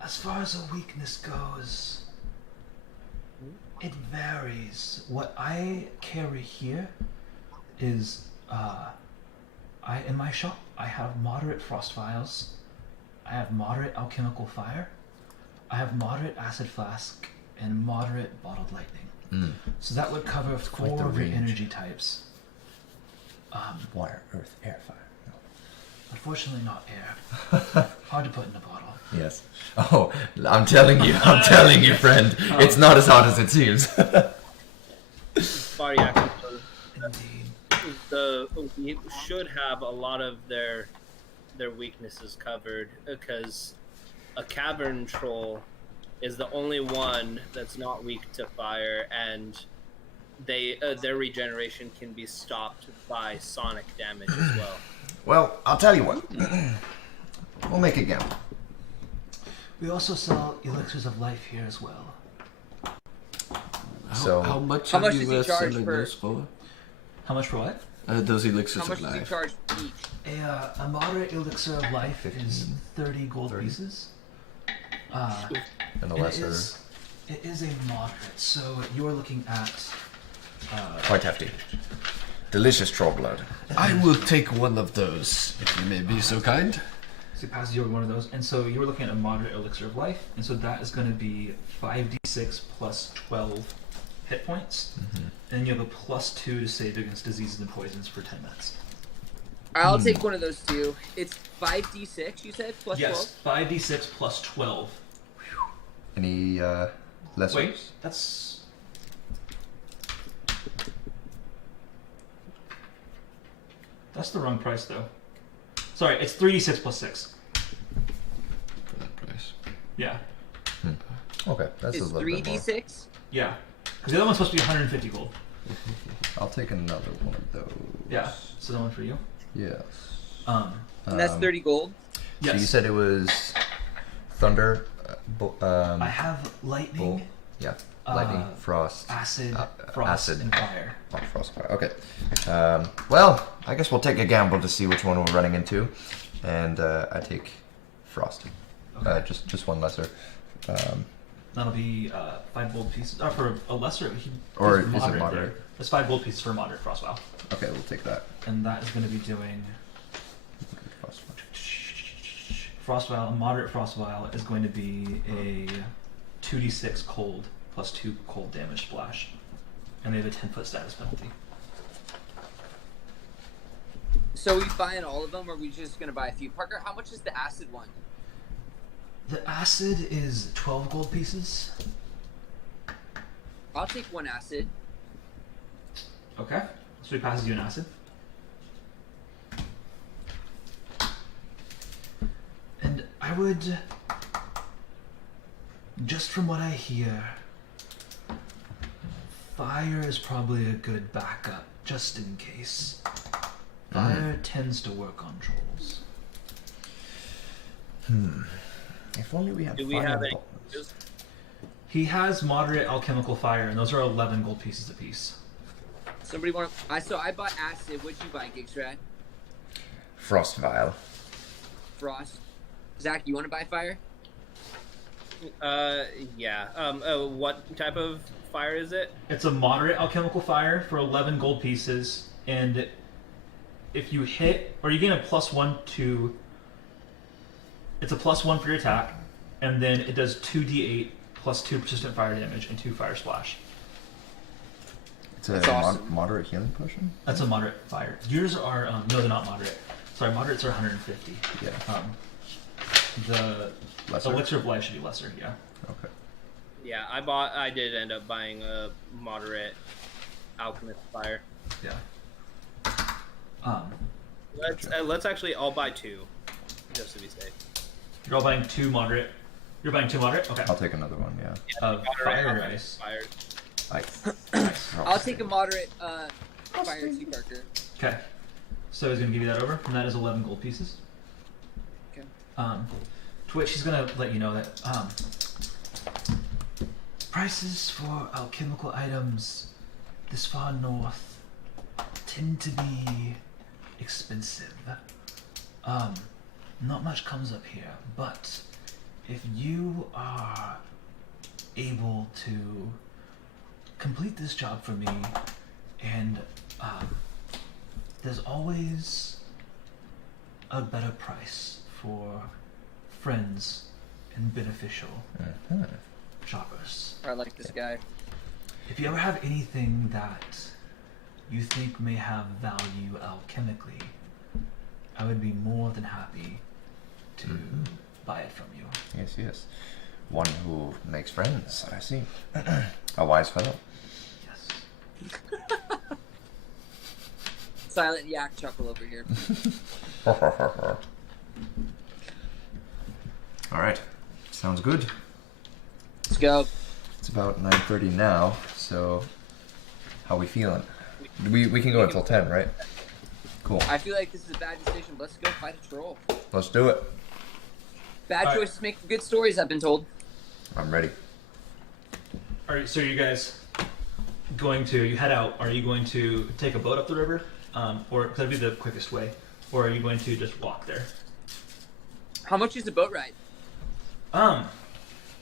As far as a weakness goes, it varies. What I carry here is, in my shop, I have moderate frost vials, I have moderate alchemical fire, I have moderate acid flask, and moderate bottled lightning. So that would cover quite 4 the of your range. energy types. Water, earth, air, fire. Unfortunately, not air. Hard to put in a bottle. Yes. Oh, I'm telling you, friend. It's not as hot as it seems. Baryakamule, Indeed. we should have a lot of their weaknesses covered, because a cavern troll is the only one that's not weak to fire, and their regeneration can be stopped by sonic damage as well. Well, I'll tell you what. We'll make a gamble. We also sell elixirs of life here as well. How much How are much you does he charge selling per- those for? How much for what? Those elixirs How much of does he life. charge each? A moderate elixir of life is 30 gold 30. pieces. And the And lesser, it is a moderate, so you're looking at quite hefty. Delicious troll blood. I will take one of those, if you may be so kind. so he passes you over one of those, and so you were looking at a moderate elixir of life, and so that is going to be 5d6 plus 12 hit points, and you have a plus 2 to save against diseases and poisons for 10 minutes. I'll take one of those too. It's 5d6, you said? Plus Yes, 5d6 plus 12. Any lessers? Wait, that's the wrong price though. Sorry, it's 3d6 plus 6. For that price. Yeah, Okay, that's 12? a It's little bit more. 3d6? yeah. Because the other one's supposed to be 150 gold. I'll take another one of those. Yeah, so that one for you. Yes. And that's 30 gold? Yes. So you said it was thunder, I have lightning, bull, yeah, lightning, uh, frost, acid, frost, acid. and fire. Oh, frost fire. Okay. Well, I guess we'll take a gamble to see which one we're running into, and I take frost. Okay. Just one lesser. That'll be 5 gold pieces. For a lesser, Or there's is it moderate? there. There's 5 gold pieces for a moderate frost vial, Okay, we'll take that. and that is going to be doing Frost fire. frost vial. A moderate frost vial is going to be a 2d6 cold plus 2 cold damage splash, and they have a 10-foot status penalty. So are we buying all of them, or are we just going to buy a few? Parker, how much is the acid one? The acid is 12 gold pieces. I'll take one acid. Okay, so he passes you an acid. And I would, just from what I hear, fire is probably a good backup, just in case. Fire tends to work on trolls. If only we had. Do we fire have any? buttons. He has moderate alchemical fire, and those are 11 gold pieces apiece. Somebody want? So I bought acid. What'd you buy, Gixrat? Frost vial. Frost. Zach, you want to buy fire? Yeah. What type of fire is it? It's a moderate alchemical fire for 11 gold pieces, and if you hit, or you gain a +1 to, it's a +1 for your attack, and then it does 2d8 plus 2 persistent fire damage and 2 fire splash. It's a That's awesome. moderate healing potion. That's a moderate fire. Yours are, no, they're not moderate. Sorry, moderates are 150. Yeah. The Lesser? elixir of life should be lesser. Yeah. Okay. Yeah, I did end up buying a moderate alchemist fire. Yeah. Let's actually all buy 2, just to be safe. You're all buying 2 moderate. You're buying 2 moderate. Okay. I'll take another one, yeah. Fire or ice? Fire. Ice. I'll take a moderate fire too, Parker. Okay. So he's gonna give you that over, and that is 11 gold pieces. Okay. To which he's gonna let you know that prices for alchemical items this far north tend to be expensive. Not much comes up here, but if you are able to complete this job for me, and there's always a better price for friends and beneficial shoppers. I like this guy. If you ever have anything that you think may have value alchemically, I would be more than happy to buy it from you. Yes. One who makes friends, I see. A wise fellow. Yes. Silent yak chuckle over here. Alright. Sounds good. Let's go. It's about 9:30 now, so how we feeling? We can go until 10, right? Cool. I feel like this is a bad decision. Let's go fight a troll. Let's do it. Bad Alright. choices make good stories, I've been told. I'm ready. Alright, so you guys you head out, are you going to take a boat up the river? Or, because that'd be the quickest way. Or are you going to just walk there? How much is the boat ride? A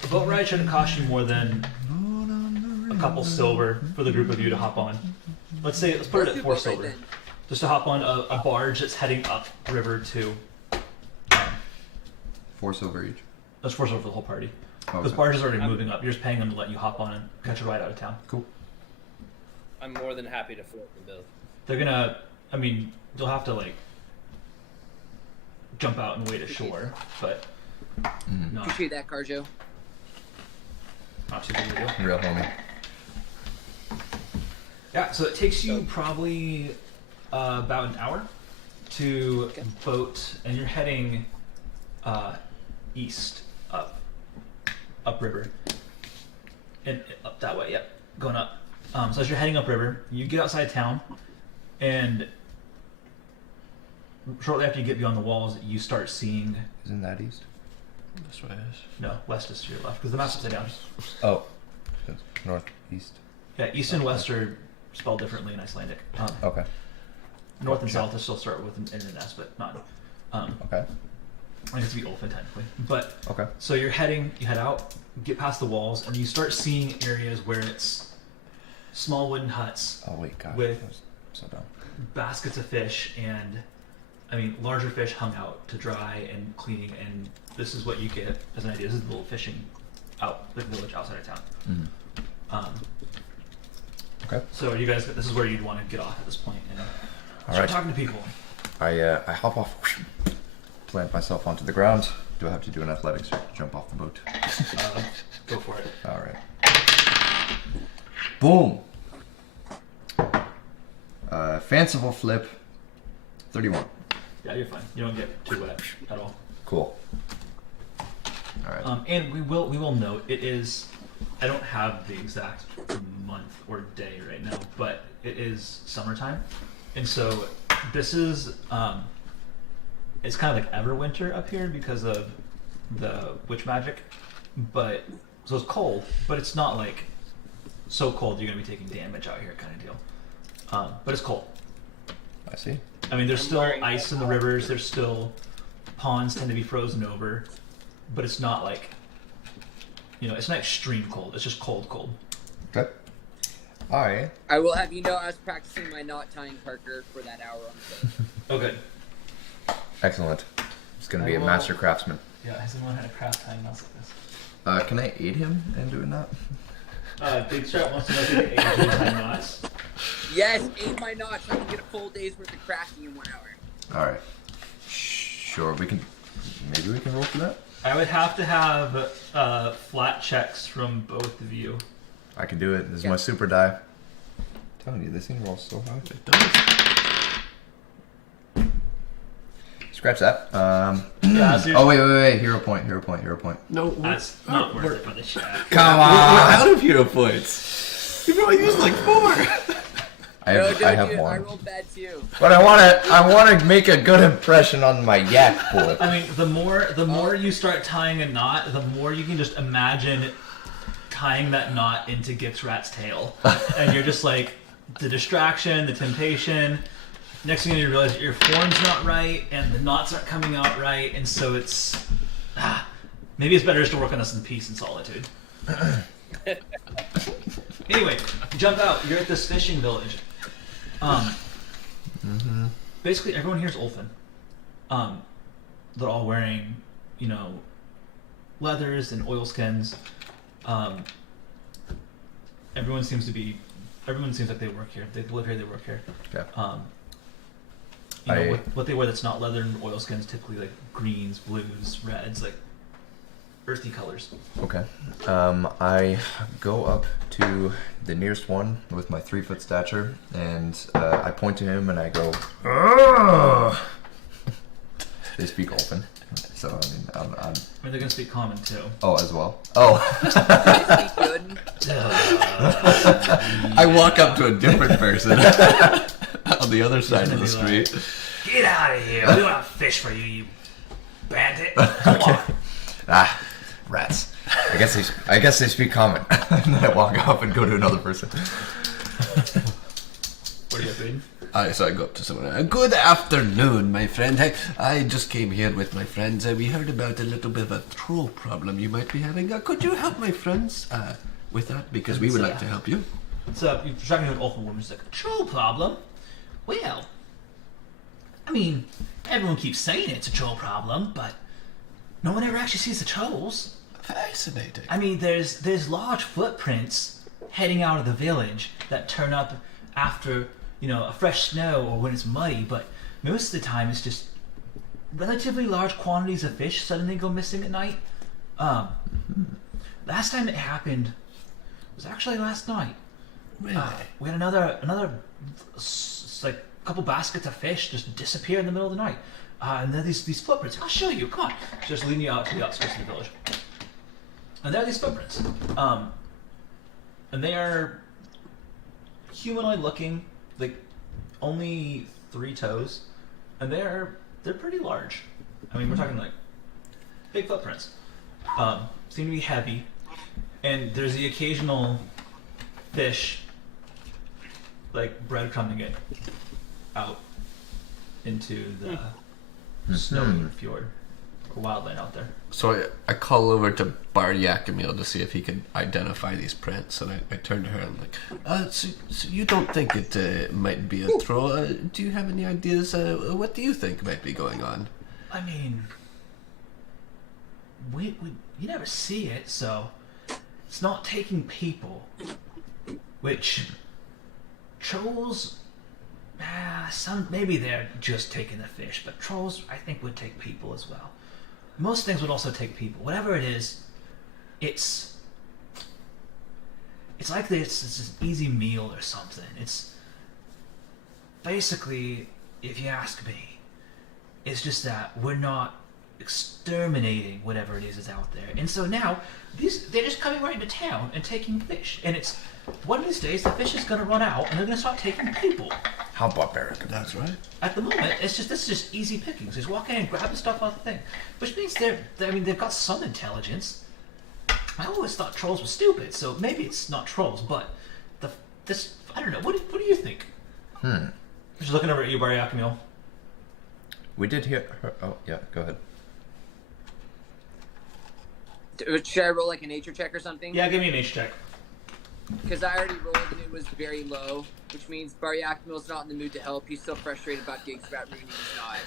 boat ride shouldn't cost you more than a couple silver for the group of you to hop on. Let's put Let's it do at a 4 boat ride silver. then. Just to hop on a barge that's heading up river to. 4 silver each. That's 4 silver for the whole party. Because Okay. barge is already moving up. You're just paying them to let you hop on and catch a ride out of town. Cool. I'm more than happy to float them both. They're gonna. I mean, you'll have to like jump out and wait ashore, but not Appreciate that, Karzjo. too big of a deal. Real homie. Yeah, so it takes you probably about an hour to boat, and you're heading east upriver, and up that way. Yep, going up. So as you're heading upriver, you get outside town, and shortly after you get beyond the walls, you start seeing. Isn't that east? This way is. No, west is to your left because the map's upside down. Oh. Northeast. Yeah, east and west are spelled differently in Icelandic. Okay. North and south is still start with an S, but not. Okay. I guess it'd be Ulfin technically. But Okay. so you head out, get past the walls, and you start seeing areas where it's small wooden huts Oh wait, gosh. With- that was so dumb. baskets of fish and, I mean, larger fish hung out to dry and cleaning. And this is what you get as an idea. This is the little fishing village outside of town. Okay. So you guys, this is where you'd want to get off at this point and start Alright. talking to people. I hop off, plant myself onto the ground. Do I have to do an athletics check to jump off the boat? Go for it. All right. Boom. Fanciful flip. 31. Yeah, you're fine. You don't get too wet at all. Cool. All right. And we will note it is. I don't have the exact month or day right now, but it is summertime, and so this is. It's kind of like Everwinter up here because of the witch magic, but so it's cold, but it's not like so cold you're gonna be taking damage out here kind of deal. But it's cold. I see. I mean, there's I'm still wearing ice in the rivers. There's still ponds tend to be frozen over, but it's not like, it's not extreme cold. It's just cold. Okay. I I will have you know I was practicing my knot tying Parker for that hour on the boat. Oh, good. excellent. It's gonna be I a will- master craftsman. Yeah, has anyone had a craft tying knots like this? Can I aid him in doing that? Gixrat wants to know if you can aid tying knots. Yes, aid my knots so I can get a full day's worth of crafting in 1 hour. All right. Sure. Maybe we can roll for that. I would have to have flat checks from both of you. I can do it. This is my super die. I'm telling you, this thing rolls so high. It does. Scratch that. Yeah, so Oh wait. Hero point. No, that's not worth it for the check. Come we're on. out of hero points. You've only used like 4. I No, have dude, I one. rolled bad too. But I want to make a good impression on my yak pool. I mean, the more you start tying a knot, the more you can just imagine tying that knot into Gixrat's tail, and you're just like the distraction, the temptation. Next thing you realize your form's not right, and the knots aren't coming out right, and so it's maybe it's better just to work on this in peace and solitude. Anyway, you jump out. You're at this fishing village. Basically, everyone here is Ulfin. They're all wearing, leathers and oilskins. Everyone seems like they work here. They live here. They work here. Okay. What they wear that's not leather and oilskins, typically like greens, blues, reds, like earthy colors. Okay. I go up to the nearest one with my 3-foot stature, and I point to him and I go, "Argh!" They speak Ulfin, so I mean, I'm They're gonna speak common too. Oh, as well. Oh. They speak good. I walk up to a different person on the other side of the street. Get out of here! We want to fish for you, you bandit. Come on. Ah, rats. I guess they speak common. And then I walk up and go to another person. What are you doing? So I go up to someone. Good afternoon, my friend. I just came here with my friends. We heard about a little bit of a troll problem you might be having. Could you help my friends with that? Because we would like to help you. So you're talking to an Ulfin woman. She's like, troll problem? Well, I mean, everyone keeps saying it's a troll problem, but no one ever actually sees the trolls. Fascinating. I mean, there's large footprints heading out of the village that turn up after, a fresh snow or when it's muddy, but most of the time it's just relatively large quantities of fish suddenly go missing at night. Last time it happened was actually last night. Really? We had another like couple baskets of fish just disappear in the middle of the night. And there are these footprints. I'll show you. Come on. She's just leading you out to the outskirts of the village. And there are these footprints. And they are humanoid looking, like only 3 toes. And they're pretty large. I mean, we're talking like big footprints. Seem to be heavy. And there's the occasional fish like breadcrumbing it out into the snowy fjord or wildland out there. So I call over to Baryakamule to see if he can identify these prints, and I turn to her and I'm like, so you don't think it might be a troll? Do you have any ideas? What do you think might be going on? I mean, you never see it, so it's not taking people. Which trolls, maybe they're just taking the fish, but trolls I think would take people as well. Most things would also take people. Whatever it is, it's like it's an easy meal or something. It's basically, if you ask me, it's just that we're not exterminating whatever it is out there. And so now, they're just coming right into town and taking fish. And it's, one of these days, the fish is going to run out and they're going to start taking people. How barbaric. That's right. At the moment, this is just easy pickings. Just walk in and grab the stuff out of the thing. Which means they've got some intelligence. I always thought trolls were stupid, so maybe it's not trolls, but I don't know. What do you think? Just looking over at you, Baryakamule. We did hear her. Oh, yeah, go ahead. Should I roll like a nature check or something? Yeah, give me a nature check. Because I already rolled and it was very low, which means Baryakamul's not in the mood to help. He's still frustrated about Gixrat ruining his knot.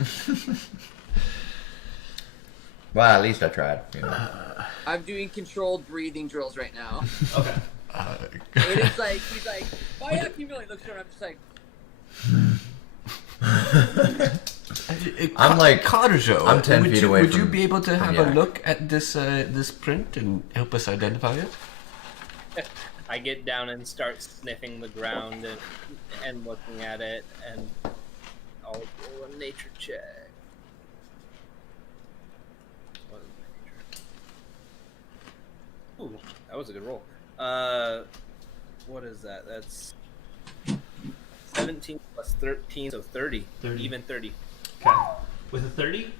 Well, at least I tried. I'm doing controlled breathing drills right now. Okay. And it's like, he's like, Baryakamule looks around, I'm just like... I'm like, Karzjo, I'm 10 would feet you, away Would you from- be able to from have a Yak. look at this this print and help us identify it? I get down and start sniffing the ground and looking at it, and I'll roll a nature check. What is my nature? Ooh, that was a good roll. What is that? That's 17 plus 13, so 30. 30. Even 30. Okay. With a 30,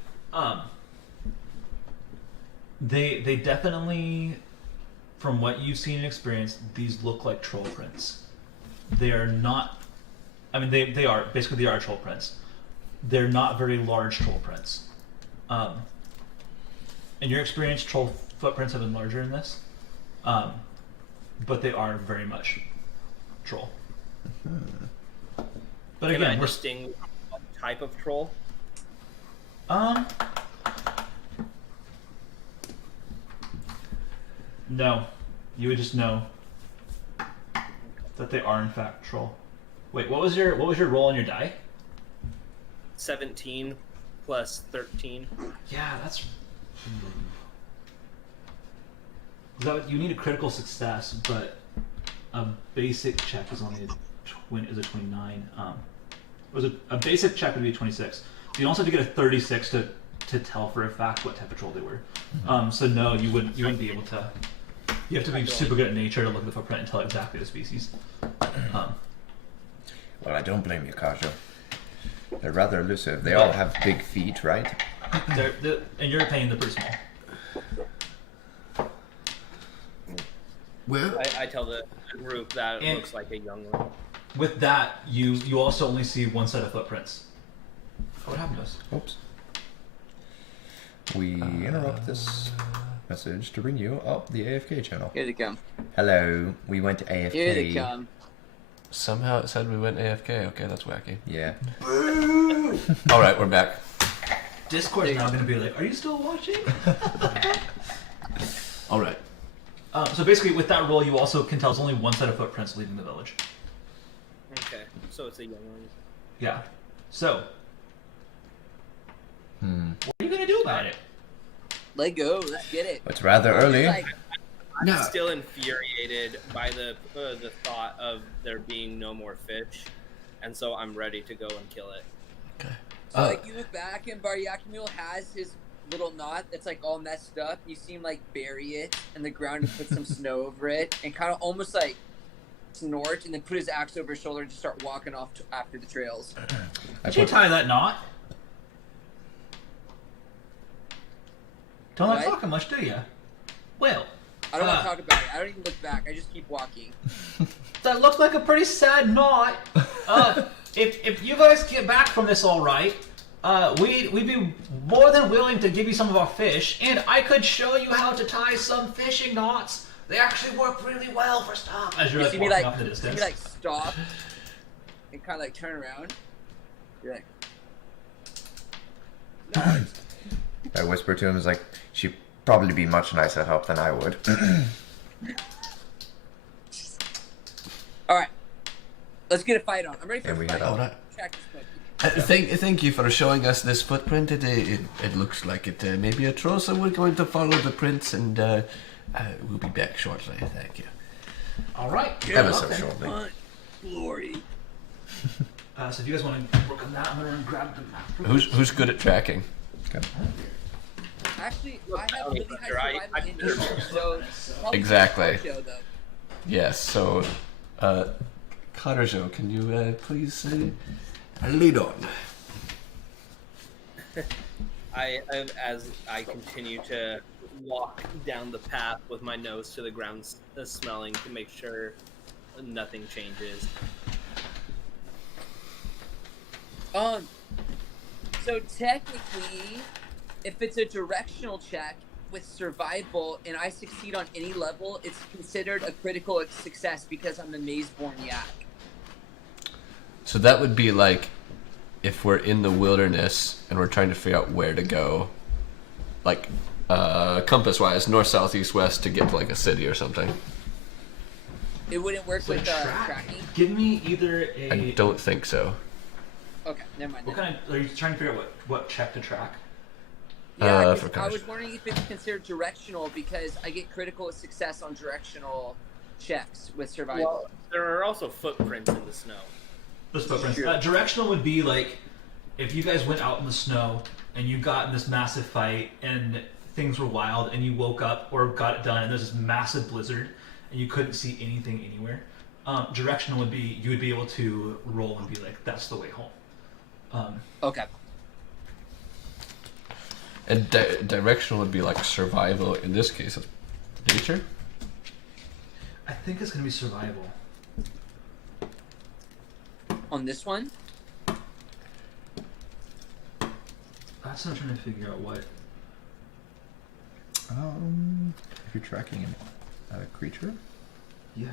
they definitely, from what you've seen and experienced, these look like troll prints. They are not. I mean, they are basically troll prints. They're not very large troll prints. In your experience, troll footprints have been larger than this, but they are very much troll. But Can I again, we're distinguish what type of troll? No, you would just know that they are in fact troll. Wait, what was your roll on your die? 17 plus 13. Yeah, that's. You need a critical success, but a basic check is only a 29. A basic check would be a 26. You also have to get a 36 to tell for a fact what type of troll they were. So no, you wouldn't be able to. You have to be super good at nature to look at the footprint and tell exactly the species. Well, I don't blame you, Karzjo. They're rather elusive. They all have big feet, right? They're, in your opinion, they're pretty small. Well, I tell the group that it looks like a young one. With that, you also only see one set of footprints. Oh, what happened to us? Oops. We interrupt this message to bring you up the AFK channel. Here they come. Hello, we went to AFK. Here they come. somehow it said we went AFK. Okay, that's wacky. Yeah. All right, we're back. Discord's now going to be like, are you still watching? All right. So basically, with that roll, you also can tell there's only one set of footprints leaving the village. Okay, so it's a young one. Yeah. So, what are you gonna do about it? Let go. Let's get it. It's rather early. Like, I'm still infuriated by the thought of there being no more fish, and so I'm ready to go and kill it. Okay. so like you look back and Baryakamule has his little knot that's like all messed up. You see him like bury it in the ground and put some snow over it and kind of almost like snort and then put his axe over his shoulder and just start walking off after the trails. Did you tie that knot? Don't like What? talking much, do you? Well, I don't want to talk about it. I don't even look back. I just keep walking. that looks like a pretty sad knot. If you guys get back from this all right, we'd be more than willing to give you some of our fish, and I could show you how to tie some fishing knots. They actually work really well for stuff. As you're You like see me walking like, off in the you see distance. me like stop and kind of like turn around. You're like, no. I whisper to him, is like, she'd probably be much nicer help than I would. All right, let's get a fight on. I'm ready for And a we fight. head out. All right. Track this monkey. Thank you for showing us this footprint. It looks like it may be a troll, so we're going to follow the prints, and we'll be back shortly. Thank you. All right. Ever so shortly. Glory. So if you guys want to work on that, I'm gonna run and grab the map. Who's good at tracking? Okay. Actually, I have Tony, really high Buster, I- survival injuries, so probably Exactly. Karzjo, though. Yes. So, Karzjo, can you please lead on? As I continue to walk down the path with my nose to the ground, smelling to make sure nothing changes. So technically, if it's a directional check with survival and I succeed on any level, it's considered a critical success because I'm a maze-born yak. So that would be like if we're in the wilderness and we're trying to figure out where to go, like compass-wise, north, south, east, west, to get to like a city or something. It wouldn't work So with track. tracking. Give me either I a don't think so. Okay, never mind. What kind of are you trying to figure out? What check to track? Yeah, 'cause for I was Karzjo. wondering if it's considered directional because I get critical success on directional checks with survival. Well, there are also footprints in the snow. Those footprints. Sure. Directional would be like if you guys went out in the snow and you got in this massive fight and things were wild and you woke up or got it done and there's this massive blizzard and you couldn't see anything anywhere. Directional would be you would be able to roll and be like, that's the way home. Okay. And directional would be like survival. In this case, it's nature. I think it's gonna be survival. On this one? That's what I'm trying to figure out what. If you're tracking a creature, Yeah.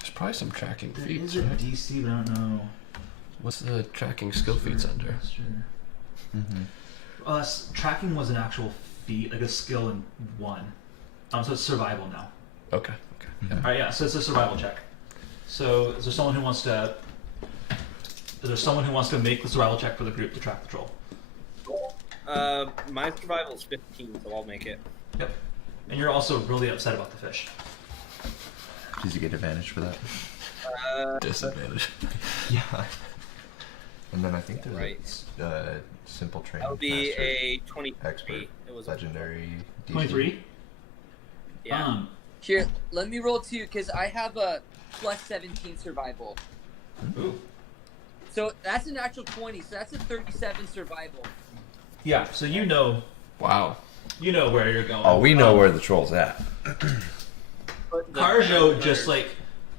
There's probably some tracking There feats, is a right? DC, but I don't know. What's the tracking skill feats under? Tracking was an actual feat, like a skill in one. So it's survival now. Okay. Okay. Yeah. Alright, yeah, so it's a survival check. So is there someone who wants to make the survival check for the group to track the troll? My survival is 15, so I'll make it. Yep. And you're also really upset about the fish. does you get advantage for that? Disadvantage. Yeah. And then I think there's Right. a simple training. That would be master, a 23. expert, It was legendary. DC. 23? Yeah. Here, let me roll 2 because I have a plus 17 survival. Ooh. So that's an actual 20, so that's a 37 survival. Yeah, so you know Wow. where you're going. Oh, we know where the troll's at. But the Karzjo just Pathfinder- like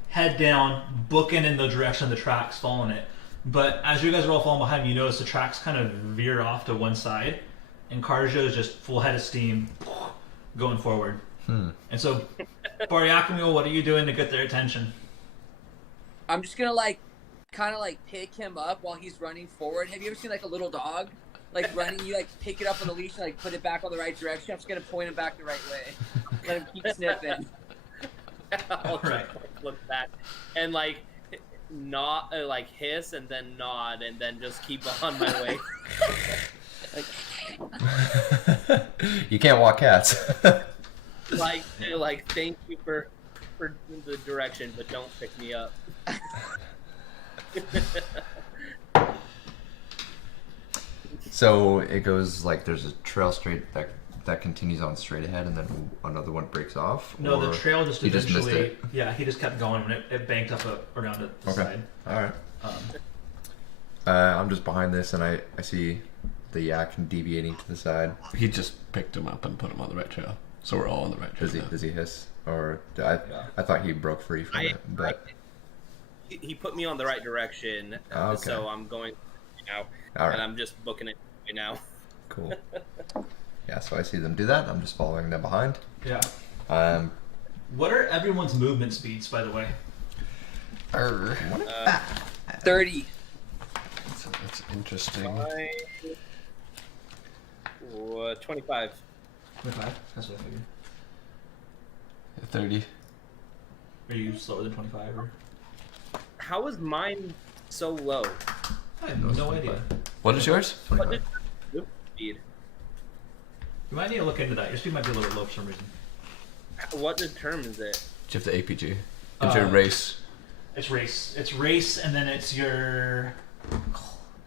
head down, booking in the direction of the tracks, following it. But as you guys are all falling behind, you notice the tracks kind of veer off to one side, and Karzjo is just full head of steam, going forward. And so, Baryakamule, what are you doing to get their attention? I'm just gonna kind of pick him up while he's running forward. Have you ever seen like a little dog running? You pick it up on the leash and put it back on the right direction. I'm just gonna point him back the right way. Let him keep sniffing. I'll Right. just look back and not hiss and then nod and then just keep on my way. You can't walk cats. Thank you for the direction, but don't pick me up. So it goes there's a trail straight that continues on straight ahead, and then another one breaks off. No, or the trail just he just eventually. missed it. Yeah, he just kept going, and it banked up around the Okay. side. All right. I'm just behind this, and I see the yak deviating to the side. He just picked him up and put him on the right trail. So we're all on the right trail. Does he hiss? Or I thought he broke free from it, but He put me on the right direction, Oh, okay. so I'm going now, all right, and I'm just booking it right now. cool. Yeah, so I see them do that. I'm just following them behind. Yeah. Um, What are everyone's movement speeds, by the way? 30. So that's interesting. 25. 25. That's what I figured. 30. Are you slower than 25 or? How is mine so low? I have no idea. What is yours? What 25. is your speed? You might need to look into that. Your speed might be a little low for some reason. What determines it? Do you have the APG? It's your race. It's race. It's race, and then it's your.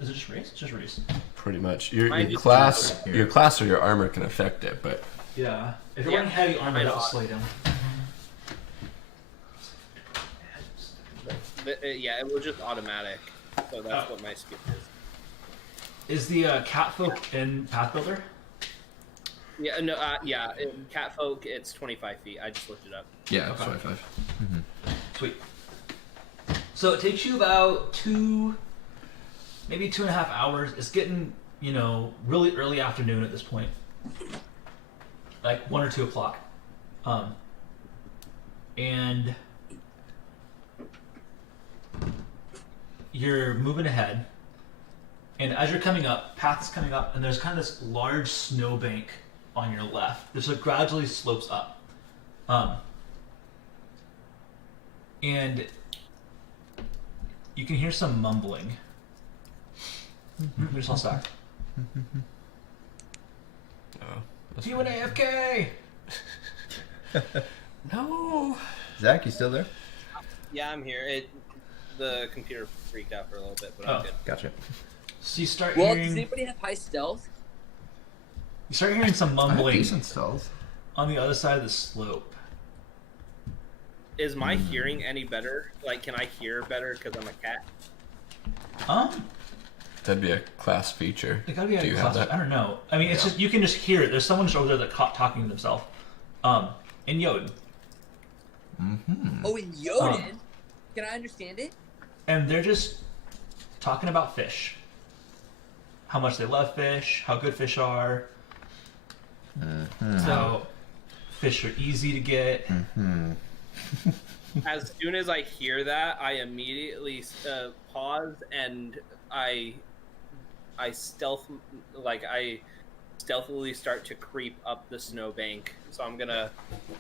Is it just race? It's just race. Pretty much. Your Mine just class, goes your class or your armor can affect it, but Yeah. If you're Yeah. wearing heavy armor, Right that'll on. slow you down. Yeah, it was just automatic, so that's Oh. what my speed Is the Catfolk in Pathbuilder? is. Yeah, no, yeah. In Catfolk, it's 25 feet. I just looked it up. yeah, Okay. 25. Sweet. So it takes you about maybe 2.5 hours. It's getting, really early afternoon at this point. Like 1 or 2 o'clock. And you're moving ahead. And as you're coming up, path's coming up, and there's kind of this large snowbank on your left. This gradually slopes up. And you can hear some mumbling. We're just all stuck. Oh, You and AFK! no. Zach, you still there? Yeah, I'm here. The computer freaked out for a little bit, but Oh. I'm good. Gotcha. So you start Well, does hearing anybody have high stealth? some I have mumbling decent stealth. on the other side of the slope. Is my hearing any better? Like, can I hear better because I'm a cat? That'd be a class feature. It gotta be Do you a have class. that? I don't know. I mean, it's Yeah. just you can just hear it. There's someone just over there that talking to themselves. In Yod, Oh, in Yoden? Can I understand it? and they're just talking about fish. How much they love fish. How good fish are. So, fish are easy to get. As soon as I hear that, I immediately pause and I stealthily start to creep up the snowbank. So I'm gonna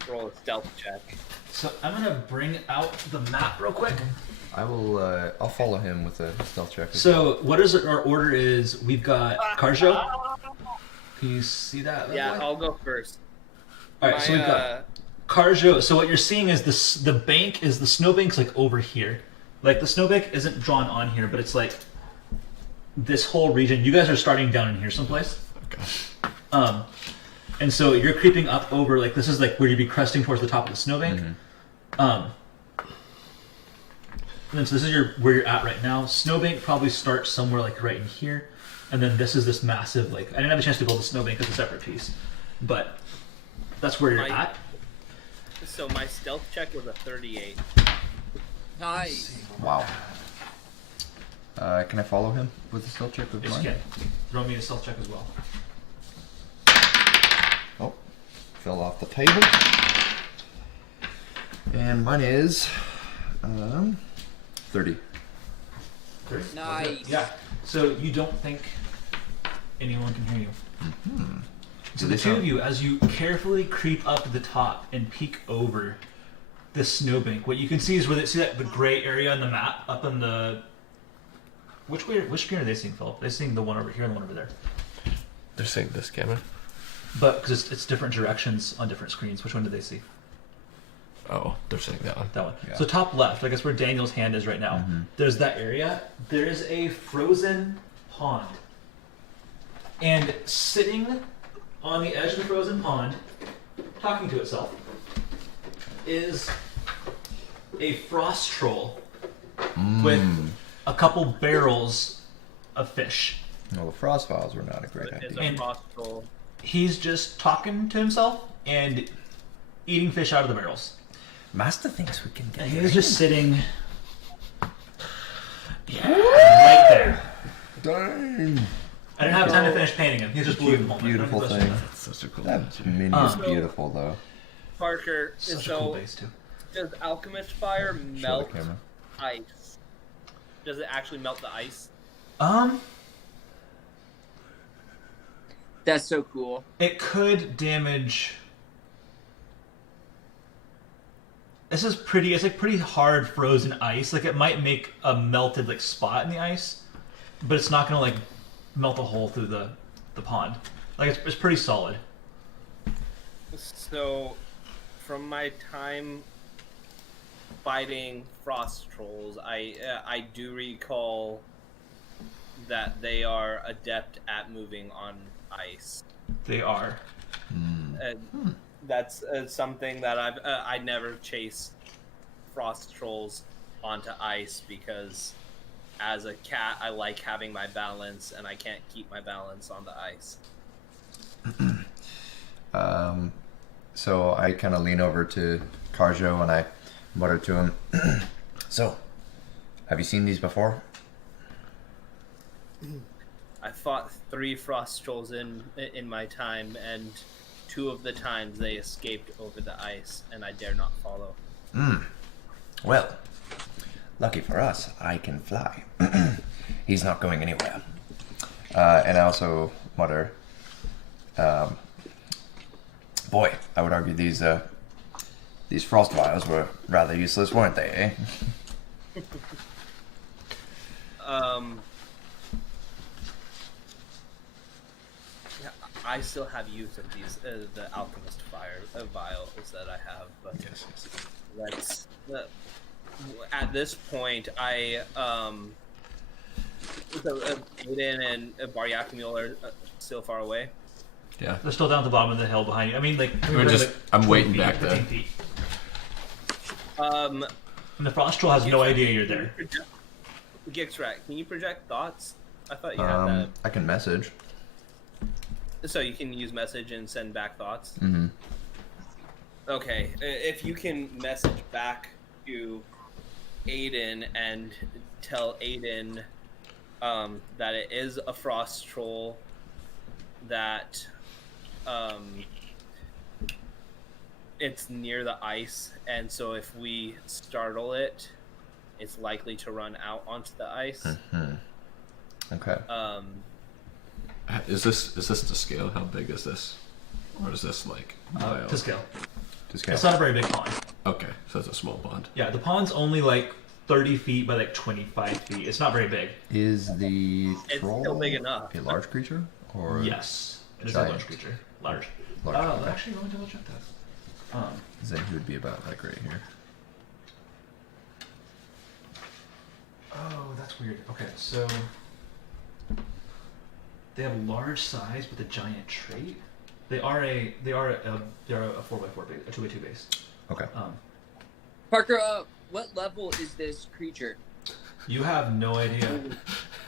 roll a stealth check. So I'm gonna bring out the map real quick. I will. I'll follow him with a stealth check. So what is our order? Is we've got Karzjo. Can you see that? Yeah, boy? I'll go first. All right. So we've got Karzjo. So what you're seeing is the bank is the snowbank's like over here. Like the snowbank isn't drawn on here, but it's like this whole region. You guys are starting down in here someplace. Okay. And so you're creeping up over, like, this is like where you'd be cresting towards the top of the snowbank. And then so this is where you're at right now. Snowbank probably starts somewhere like right in here. And then this is this massive, like, I didn't have a chance to build the snowbank as a separate piece. But that's where you're at. So my stealth check was a 38. Nice. Wow. Can I follow him with the stealth check with Yes, mine? you can. Throw me a stealth check as well. Oh, fell off the table. And mine is 30. Nice. Yeah. So you don't think anyone can hear you. So Do the they two of sound- you, as you carefully creep up to the top and peek over the snowbank, what you can see is where see that the gray area on the map up in the. Which screen are they seeing, Phillip? They're seeing the one over here and the one over there. They're saying this camera. But because it's different directions on different screens. Which one did they see? Oh, they're saying that one. That one. Yeah. So top left, I guess where Daniel's hand is right now. There's that area. There's a frozen pond. And sitting on the edge of the frozen pond, talking to itself, is a frost troll with a couple barrels of fish. Well, the frost files were not a great It's idea. a frost troll. He's just talking to himself and eating fish out of the barrels. Master thinks we can get And he's just sitting right there. Dang. I didn't have time to finish painting him. He's just blue at the moment. Beautiful Don't give thing. us That's such a cool That image. mini is beautiful, though. Parker, Such a so cool base too. does alchemist fire Show the melt camera. ice? Does it actually melt the ice? That's so cool. It could damage. This is pretty. It's like pretty hard frozen ice. Like it might make a melted like spot in the ice, but it's not gonna like melt a hole through the pond. Like it's pretty solid. So, from my time fighting frost trolls, I do recall that they are adept at moving on ice. They are. That's something that I never chase frost trolls onto ice because as a cat I like having my balance and I can't keep my balance on the ice. So I kind of lean over to Karzjo and I mutter to him. So, have you seen these before? I fought 3 frost trolls in my time, and 2 of the times they escaped over the ice, and I dare not follow. Well, lucky for us, I can fly. He's not going anywhere. And I also mutter, boy, I would argue these frost vials were rather useless, weren't they, eh? Yeah, I still have use of these the alchemist fire vials that I have, but Yes. that's at this point I so Aden and Baryakamule are still far away. Yeah. They're still down at the bottom of the hill behind you. I mean, like We're just. like I'm 20 waiting feet, back 15 there. feet. Um, And the frost troll has no idea you're there. Gixrat, can you project thoughts? I thought you had that. I can message. So you can use message and send back thoughts. Mm-hmm. Okay, if you can message back to Aden and tell Aden that it is a frost troll, that it's near the ice, and so if we startle it, it's likely to run out onto the ice. Mm-hmm. Okay. Is this to scale? How big is this? Or is this like wild? To scale. Just It's not a very big pond. Okay, so it's a small pond. Yeah, the pond's only like 30 feet by like 25 feet. It's not very big. Is the It's troll still big enough. a large creature or Yes, it is a giant? large creature. Large. Large, okay. Actually, let me double check that. Then he would be about like right here. Oh, that's weird. Okay, so they have large size with a giant trait. They are a 4x4 base, a 2x2 base. Okay. Parker, what level is this creature? You have no idea.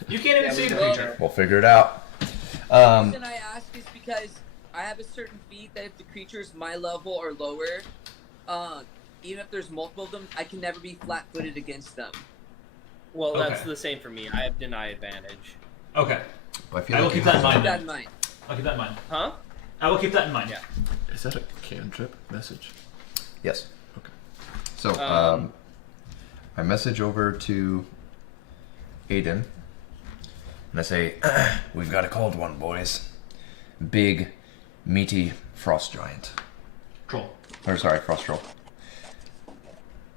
You can't even Yeah, see we the don't. creature. We'll figure it out. The reason I ask is because I have a certain feat that if the creature is my level or lower, even if there's multiple of them, I can never be flat-footed against them. Well, that's Okay. the same for me. I have deny advantage. Okay, I feel I will like keep you that in have- mind. Keep that then. in mind. I'll keep that in mind. Huh? I will keep that in mind. Yeah. Is that a cantrip message? Yes. Okay. So, I message over to Aden, and I say, "We've got a cold one, boys. Big, meaty frost giant. Troll. Or sorry, frost troll.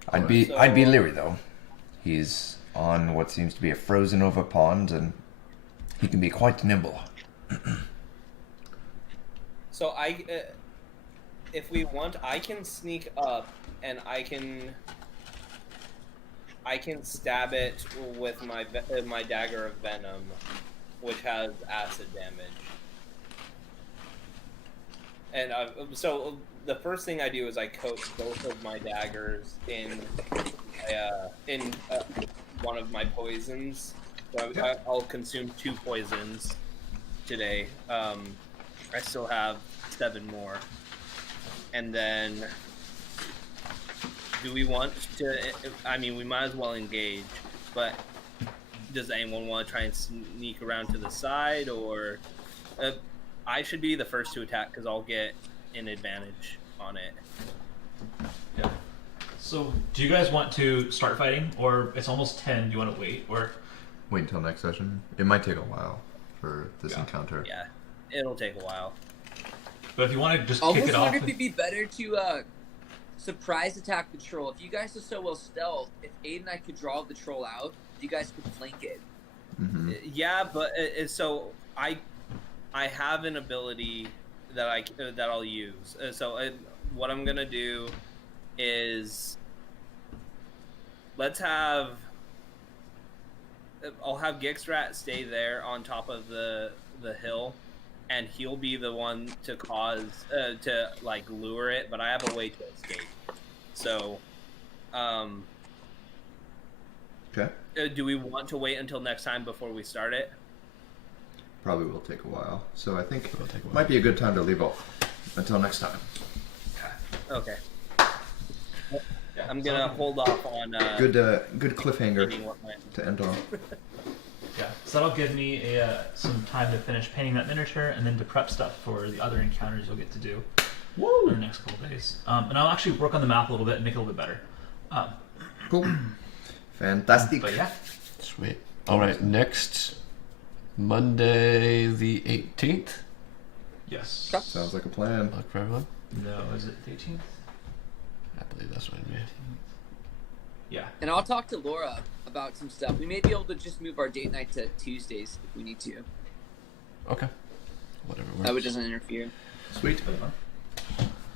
I'd be So- leery though. He's on what seems to be a frozen over pond, and he can be quite nimble. So if we want, I can sneak up and I can stab it with my dagger of venom, which has acid damage. And so the first thing I do is I coat both of my daggers in one of my poisons. So I'll consume 2 poisons today. I still have 7 more. And then, do we want to? I mean, we might as well engage. But does anyone want to try and sneak around to the side, or I should be the first to attack because I'll get an advantage on it. Yeah. So, do you guys want to start fighting, or it's almost 10? Do you want to wait, or? Wait until next session. It might take a while for this encounter. Yeah, it'll take a while. But if you want to just kick Almost it off, wonder if it'd be better to surprise attack the troll. If you guys are so well stealth, if Aiden and I could draw the troll out, you guys could flank it. Mm-hmm. Yeah, but so I have an ability that I'll use. What I'm gonna do is I'll have Gixrat stay there on top of the hill, and he'll be the one to cause to like lure it, but I have a way to escape. So, Okay. do we want to wait until next time before we start it? Probably will take a while. So I think It'll take a while. might be a good time to leave off. Until next time. Okay. yeah, I'm gonna hold off on Good cliffhanger reading what my to end on. Yeah. So that'll give me some time to finish painting that miniature, and then to prep stuff for the other encounters you'll get to do in the next couple days. And I'll actually work on the map a little bit and make it a little bit better. Cool. Fantastic. But yeah. Sweet. All right, next Monday the 18th. Yes. Sounds like a plan. Luck for everyone. No, is it the 18th? I believe that's what I mean. Yeah. And I'll talk to Laura about some stuff. We may be able to just move our date night to Tuesdays if we need to. Okay. Whatever works. That way it doesn't interfere. Sweet.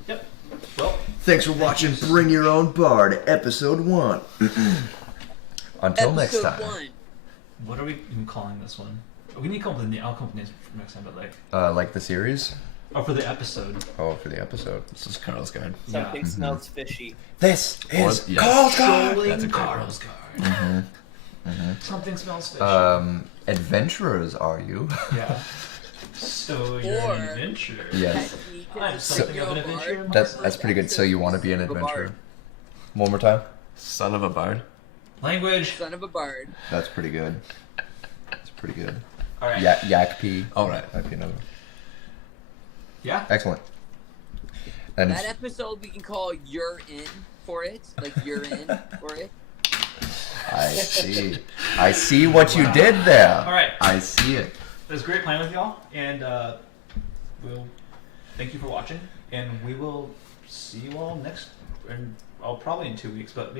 Yep. Well, Thanks for watching Bring Your Own Bard, Episode 1. Until next Episode time. 1. what are we even calling this one? We need to come up with a name. I'll come up with names for next time, but like, Like the series? for the episode. Oh, for the episode. This is Kalsgard. Something Yeah. smells fishy. This is Or- yeah. Kalsgard! Strolling That's a great one. Kalsgard. Something smells fishy. Adventurers, are you? yeah. So you're Or- an adventurer. Yes. I'm something of an adventurer. That's pretty good. So you want to be an adventurer? One more time? Son of a bard. Language. Son of a bard. That's pretty good. That's pretty good. All right. Yak P. Alright. Might be another one. Yeah. Excellent. And That episode we can call You're In for it. Like You're In for it. I see. I see what you did there. All right. I see it. It was great playing with y'all, and we'll thank you for watching, and we will see you all next, and probably in 2 weeks, but.